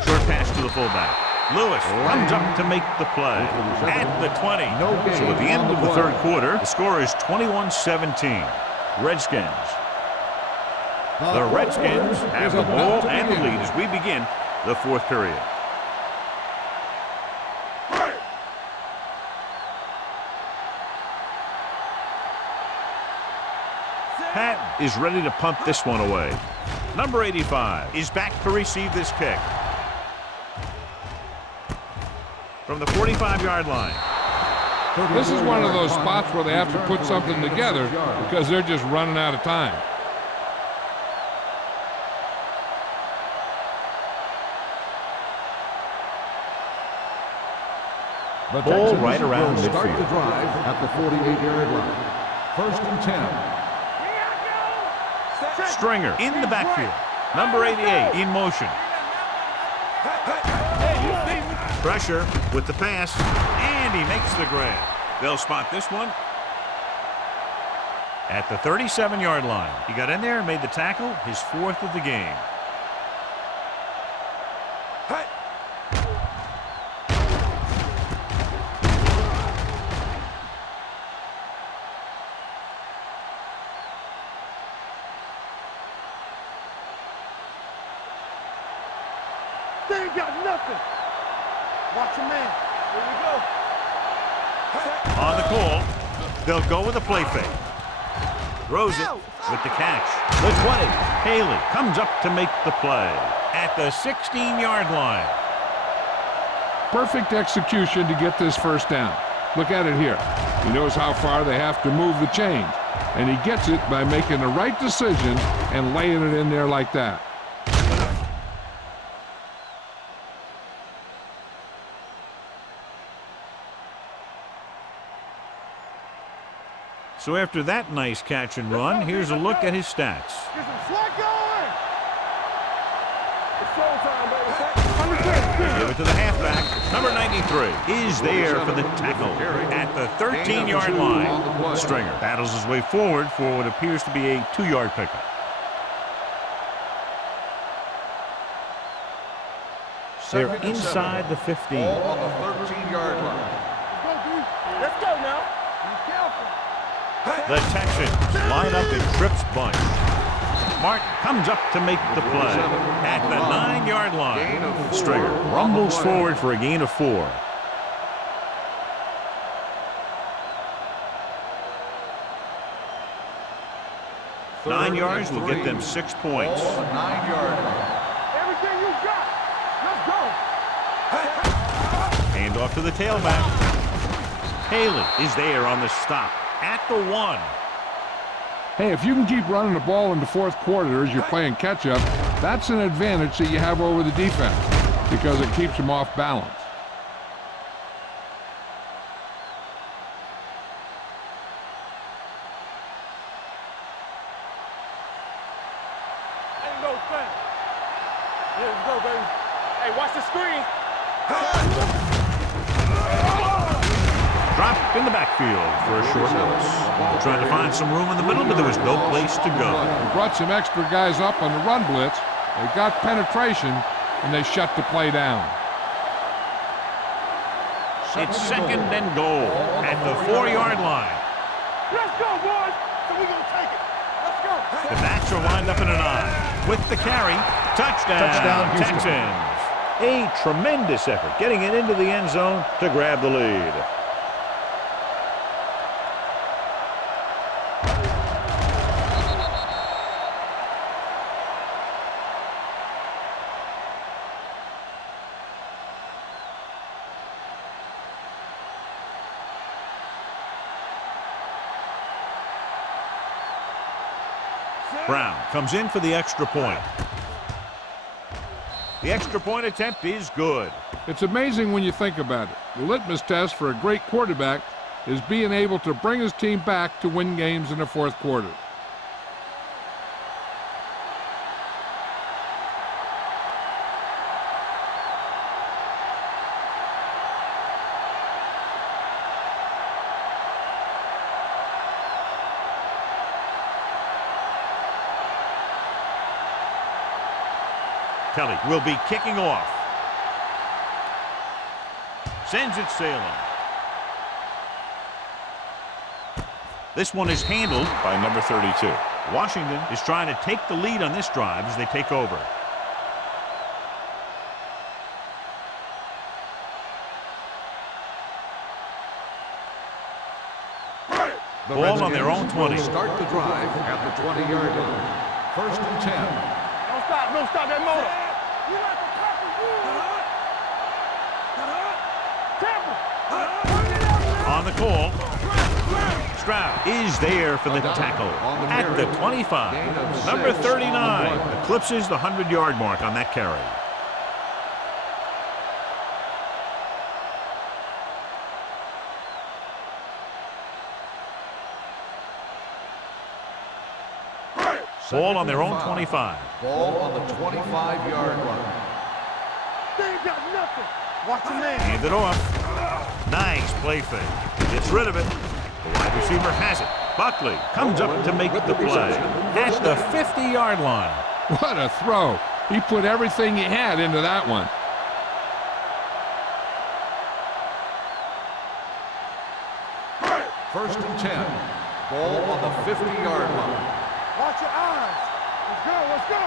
Short pass to the fullback. Lewis comes up to make the play at the 20. So at the end of the third quarter, the score is 21-17. Redskins. The Redskins have the ball and the lead as we begin the fourth period. Patton is ready to punt this one away. Number 85 is back to receive this kick. From the 45-yard line. This is one of those spots where they have to put something together because they're just running out of time. Ball right around midfield. Start the drive at the 48-yard line. First and 10. Stringer in the backfield. Number 88 in motion. Pressure with the pass, and he makes the grab. They'll spot this one at the 37-yard line. He got in there and made the tackle, his 4th of the game. They ain't got nothing. Watch your man. Here we go. On the call, they'll go with a play fake. Throws it with the catch. The 20. Haley comes up to make the play at the 16-yard line. Perfect execution to get this first down. Look at it here. He knows how far they have to move the chains, and he gets it by making the right decision and laying it in there like that. So after that nice catch and run, here's a look at his stats. Get some slack going. It's showtime, baby. Give it to the halfback. Number 93 is there for the tackle at the 13-yard line. Stringer battles his way forward for what appears to be a 2-yard pickup. They're inside the 15. Ball on the 13-yard line. Let's go now. Be careful. The Texans line up in Tripp's bunch. Mark comes up to make the play at the 9-yard line. Stringer rumbles forward for a gain of 4. Nine yards will get them 6 points. Ball on the 9-yard line. Everything you got. Let's go. Hand off to the tailback. Haley is there on the stop at the 1. Hey, if you can keep running the ball in the fourth quarter as you're playing catch-up, that's an advantage that you have over the defense because it keeps them off balance. Ain't no thing. Here we go, baby. Hey, watch the screen. Dropped in the backfield for a short loss. They're trying to find some room in the middle, but there was no place to go. They brought some extra guys up on the run blitz. They got penetration, and they shut the play down. It's second and goal at the 4-yard line. Let's go, boys. So we gonna take it. Let's go. The backs are lined up in an I. With the carry, touchdown Texans. A tremendous effort getting it into the end zone to grab the lead. Brown comes in for the extra point. The extra point attempt is good. It's amazing when you think about it. The litmus test for a great quarterback is being able to bring his team back to win games in the fourth quarter. Kelly will be kicking off. Sends it sailing. This one is handled by number 32. Washington is trying to take the lead on this drive as they take over. Ball on their own 20. Start the drive at the 20-yard line. First and 10. Don't stop that motor. On the call, Stroud is there for the tackle at the 25. Number 39 eclipses the 100-yard mark on that carry. Ball on their own 25. Ball on the 25-yard line. They ain't got nothing. Watch your man. Hand it off. Nice play fake. Gets rid of it. The wide receiver has it. Buckley comes up to make the play at the 50-yard line. What a throw. He put everything he had into that one. First and 10. Ball on the 50-yard line. Watch your eyes. Let's go. Let's go.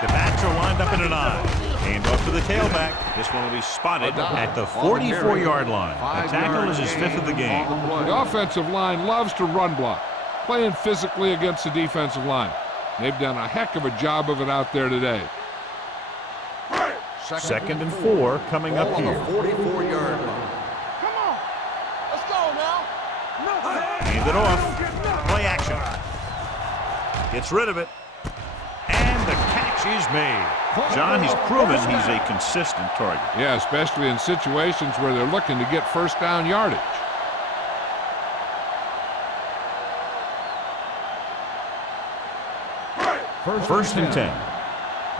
The backs are lined up in an I. Hand off to the tailback. This one will be spotted at the 44-yard line. The tackle is his 5th of the game. The offensive line loves to run block, playing physically against the defensive line. They've done a heck of a job of it out there today. Second and 4 coming up here. 44-yard line. Come on. Let's go now. Hand it off. Play action. Gets rid of it. And the catch is made. John, he's proven he's a consistent target. Yeah, especially in situations where they're looking to get first down yardage. First and 10.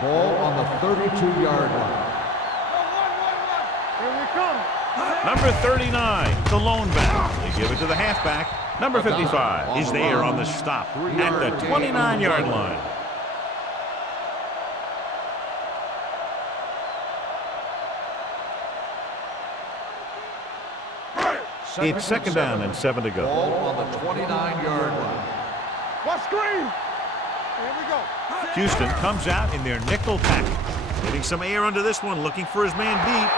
Ball on the 32-yard line. Here we come. Number 39, the lone back. They give it to the halfback. Number 55 is there on the stop at the 29-yard line. It's second down and 7 to go. Ball on the 29-yard line. What screen? Here we go. Houston comes out in their nickel package. Getting some air under this one, looking for his man deep.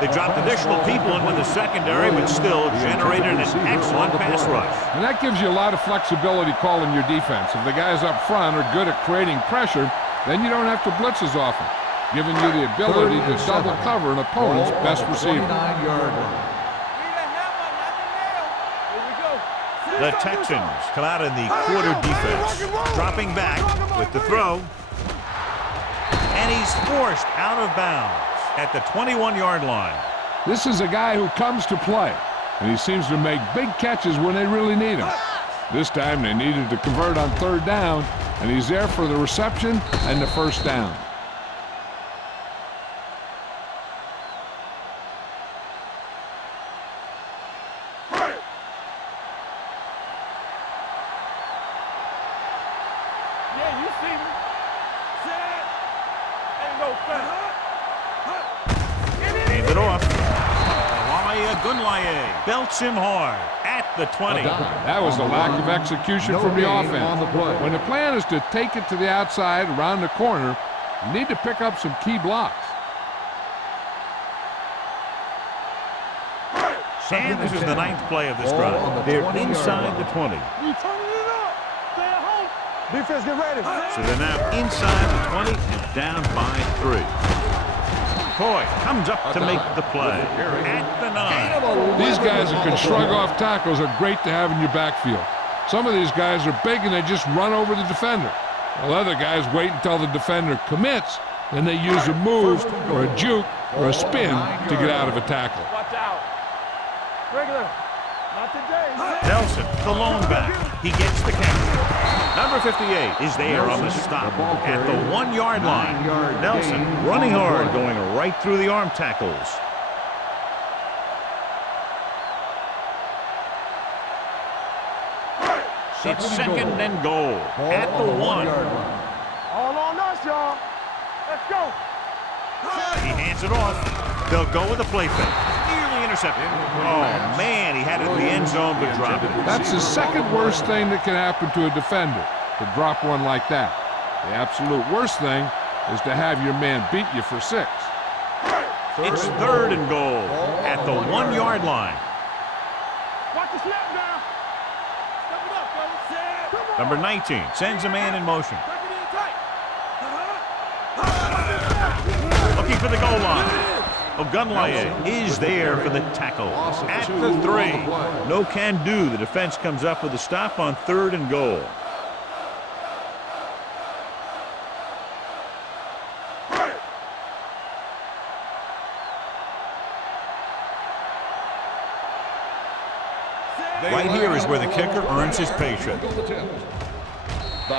They dropped additional people into the secondary, but still generated an excellent pass rush. And that gives you a lot of flexibility calling your defense. If the guys up front are good at creating pressure, then you don't have to blitz as often, giving you the ability to double cover an opponent's best receiver. The Texans come out in the quarter defense, dropping back with the throw. And he's forced out of bounds at the 21-yard line. This is a guy who comes to play, and he seems to make big catches when they really need him. This time they needed to convert on third down, and he's there for the reception and the first down. Yeah, you see me. Set. Ain't no thing. Hands it off. Gunlaye belts him hard at the 20. That was the lack of execution from the offense. When the plan is to take it to the outside around the corner, you need to pick up some key blocks. And this is the 9th play of this drive. They're inside the 20. We turning it up. Stay at home. Defense, get ready. So they're now inside the 20 and down by 3. Coy comes up to make the play at the 9. These guys that can shrug off tackles are great to have in your backfield. Some of these guys are big and they just run over the defender. While other guys wait until the defender commits, then they use a move or a juke or a spin to get out of a tackle. Watch out. Regular. Not today. Nelson, the lone back. He gets the catch. Number 58 is there on the stop at the 1-yard line. Nelson running hard, going right through the arm tackles. It's second and goal at the 1. All on us, y'all. Let's go. He hands it off. They'll go with a play fake. Nearly intercepted. Oh, man, he had it in the end zone but dropped it. That's the second worst thing that can happen to a defender, to drop one like that. The absolute worst thing is to have your man beat you for 6. It's third and goal at the 1-yard line. Watch the snap now. Step it up, fellas. Number 19 sends a man in motion. Back it in tight. Looking for the goal line. Gunlaye is there for the tackle at the 3. No can do. The defense comes up with a stop on third and goal. Right here is where the kicker earns his paycheck.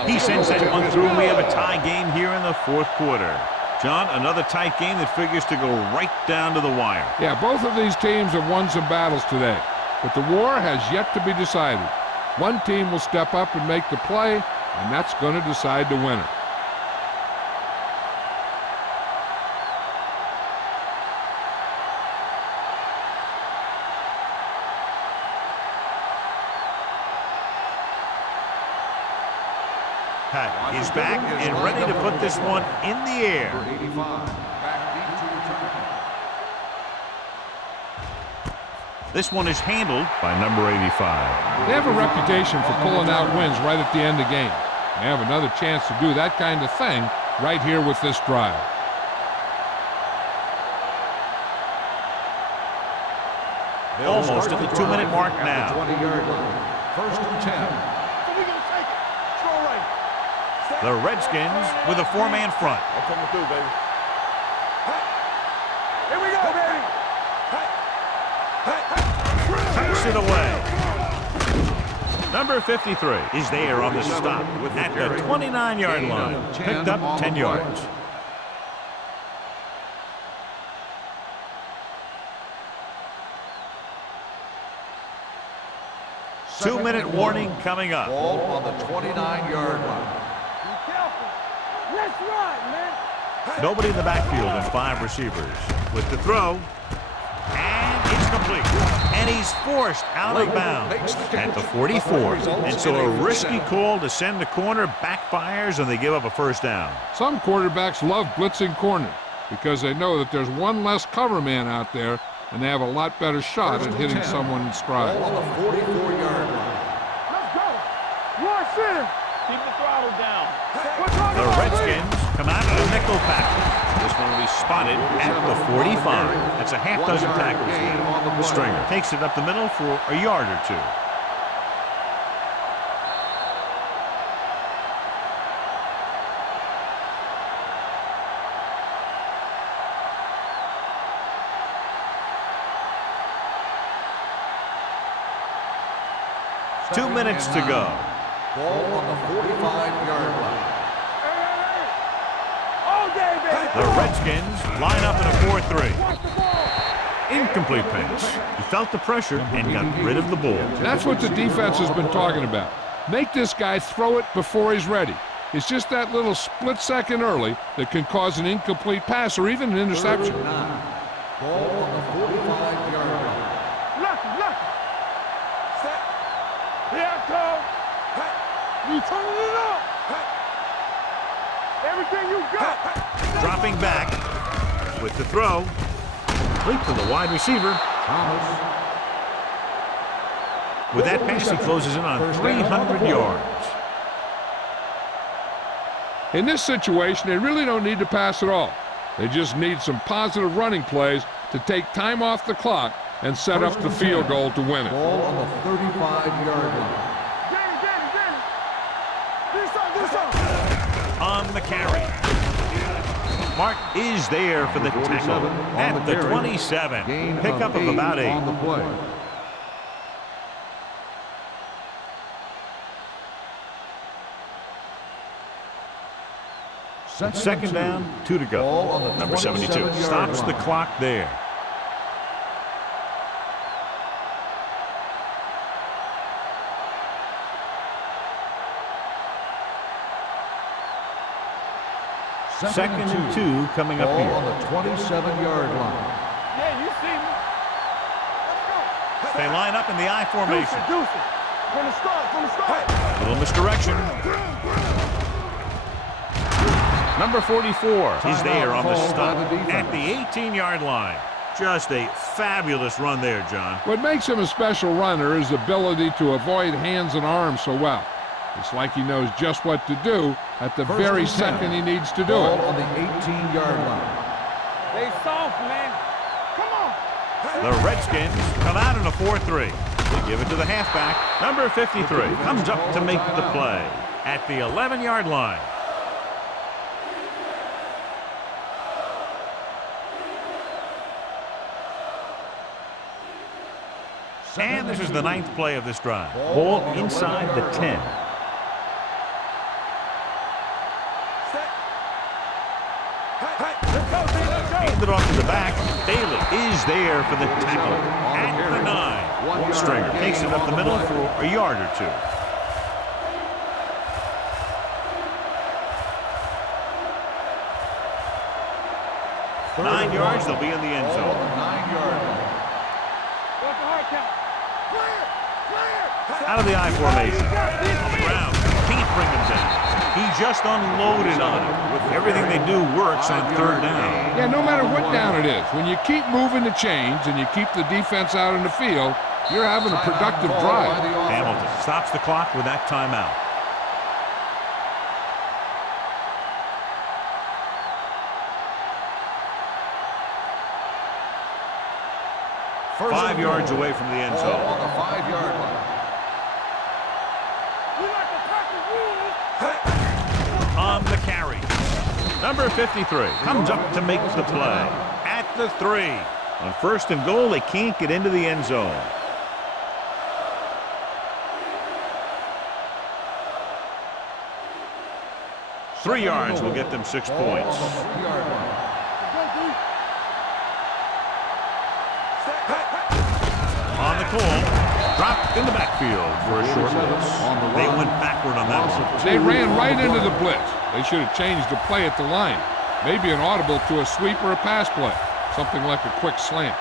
He sends that one through. We have a tie game here in the 4th quarter. John, another tight game that figures to go right down to the wire. Yeah, both of these teams have won some battles today, but the war has yet to be decided. One team will step up and make the play, and that's going to decide the winner. Pat is back and ready to put this one in the air. This one is handled by number 85. They have a reputation for pulling out wins right at the end of the game. They have another chance to do that kind of thing right here with this drive. Almost at the 2-minute mark now. 20-yard line. First and 10. We're going to take it. Throw right. The Redskins with a 4-man front. I'm coming through, baby. Here we go, baby. Tucks it away. Number 53 is there on the stop at the 29-yard line. Picked up 10 yards. 2-minute warning coming up. Ball on the 29-yard line. Be careful. Let's run, man. Nobody in the backfield and 5 receivers. With the throw. And it's complete. And he's forced out of bounds at the 44. And so a risky call to send the corner backfires, and they give up a first down. Some quarterbacks love blitzing corners because they know that there's one less cover man out there, and they have a lot better shot at hitting someone in stride. Ball on the 44-yard line. Let's go. One center. Keep the throttle down. The Redskins come out of the nickel package. This one will be spotted at the 45. That's a half dozen tackles there. Stringer takes it up the middle for a yard or two. Two minutes to go. Ball on the 45-yard line. All day, baby. The Redskins line up in a 4-3. Incomplete pass. He felt the pressure and got rid of the ball. That's what the defense has been talking about. Make this guy throw it before he's ready. It's just that little split second early that can cause an incomplete pass or even an interception. Ball on the 45-yard line. Lucky. Here I come. You turning it up. Everything you got. Dropping back with the throw. Leap to the wide receiver. Thomas. With that pass, he closes in on 300 yards. In this situation, they really don't need to pass at all. They just need some positive running plays to take time off the clock and set up the field goal to win it. Ball on the 35-yard line. Danny. This up. On the carry. Mark is there for the tackle at the 27. Pickup of about 8. On the play. Second down, 2 to go. Ball on the Number 72 27-yard stops the line. clock there. Second and 2 coming up Ball on here. the 27-yard line. Yeah, you see me. Let's go. They line up in the I formation. Deuce it. From the start. Little misdirection. Number 44 is there on the stop at the 18-yard line. Just a fabulous run there, John. What makes him a special runner is the ability to avoid hands and arms so well. It's like he knows just what to do at the very second he needs to do Ball it. on the 18-yard line. They soft, man. Come on. The Redskins come out in a 4-3. They give it to the halfback. Number 53 comes up to make the play at the 11-yard line. And this is the 9th play of this drive. Ball inside the 10. Handed off to the back. Bailey is there for the tackle at the 9. Stringer takes it up the middle for a yard or 2. Third 9 yards, they'll be in the end Ball zone. on the 9-yard line. What's the hard count? Clear. Out of the I formation. On the ground. Can't bring him down. He just unloaded on it. Everything they do works on 3rd down. Yeah, no matter what down it is, when you keep moving the chains and you keep the defense out in the field, you're having a productive drive. Hamilton stops the clock with that timeout. First 5 and yards goal. away from the end Ball zone. on the 5-yard line. We like to tackle rules. On the carry. Number 53 comes up to make the play at the 3. On 1st and goal, they can't get into the end zone. Three yards will get them 6 Ball points. on the 3-yard line. On the call, dropped in the backfield for a short loss. They went backward on that one. They ran right into the blitz. They should have changed the play at the line. Maybe an audible to a sweep or a pass play. Something like a quick slant.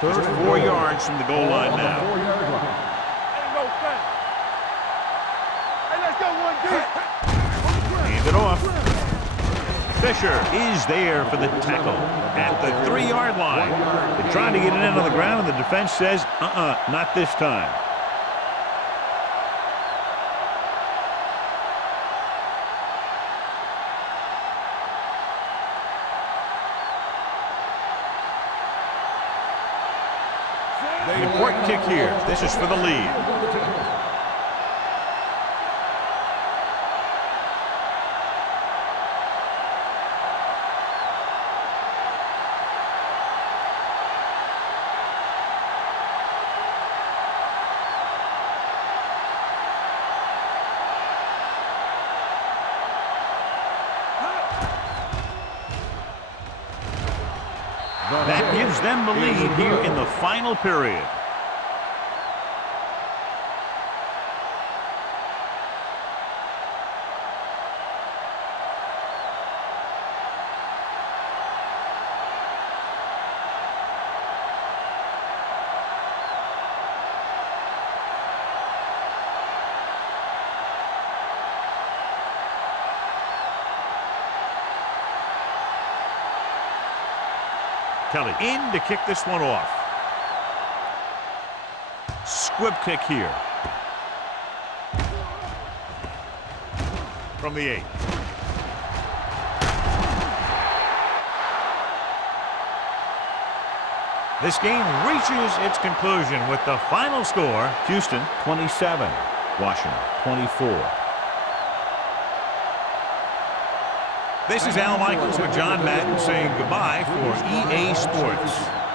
Just 4 yards from the goal line now. Ain't no thing. Hey, let's go one deep. Hand it off. Fisher is there for the tackle at the 3-yard line. They're trying to get it in on the ground, and the defense says, not this time. An important kick here. This is for the lead. That gives them the lead here in the final period. Kelly in to kick this one off. Squib kick here. From the 8. This game reaches its conclusion with the final score, Houston 27, Washington 24. This is Al Michaels with John Madden saying goodbye for EA Sports.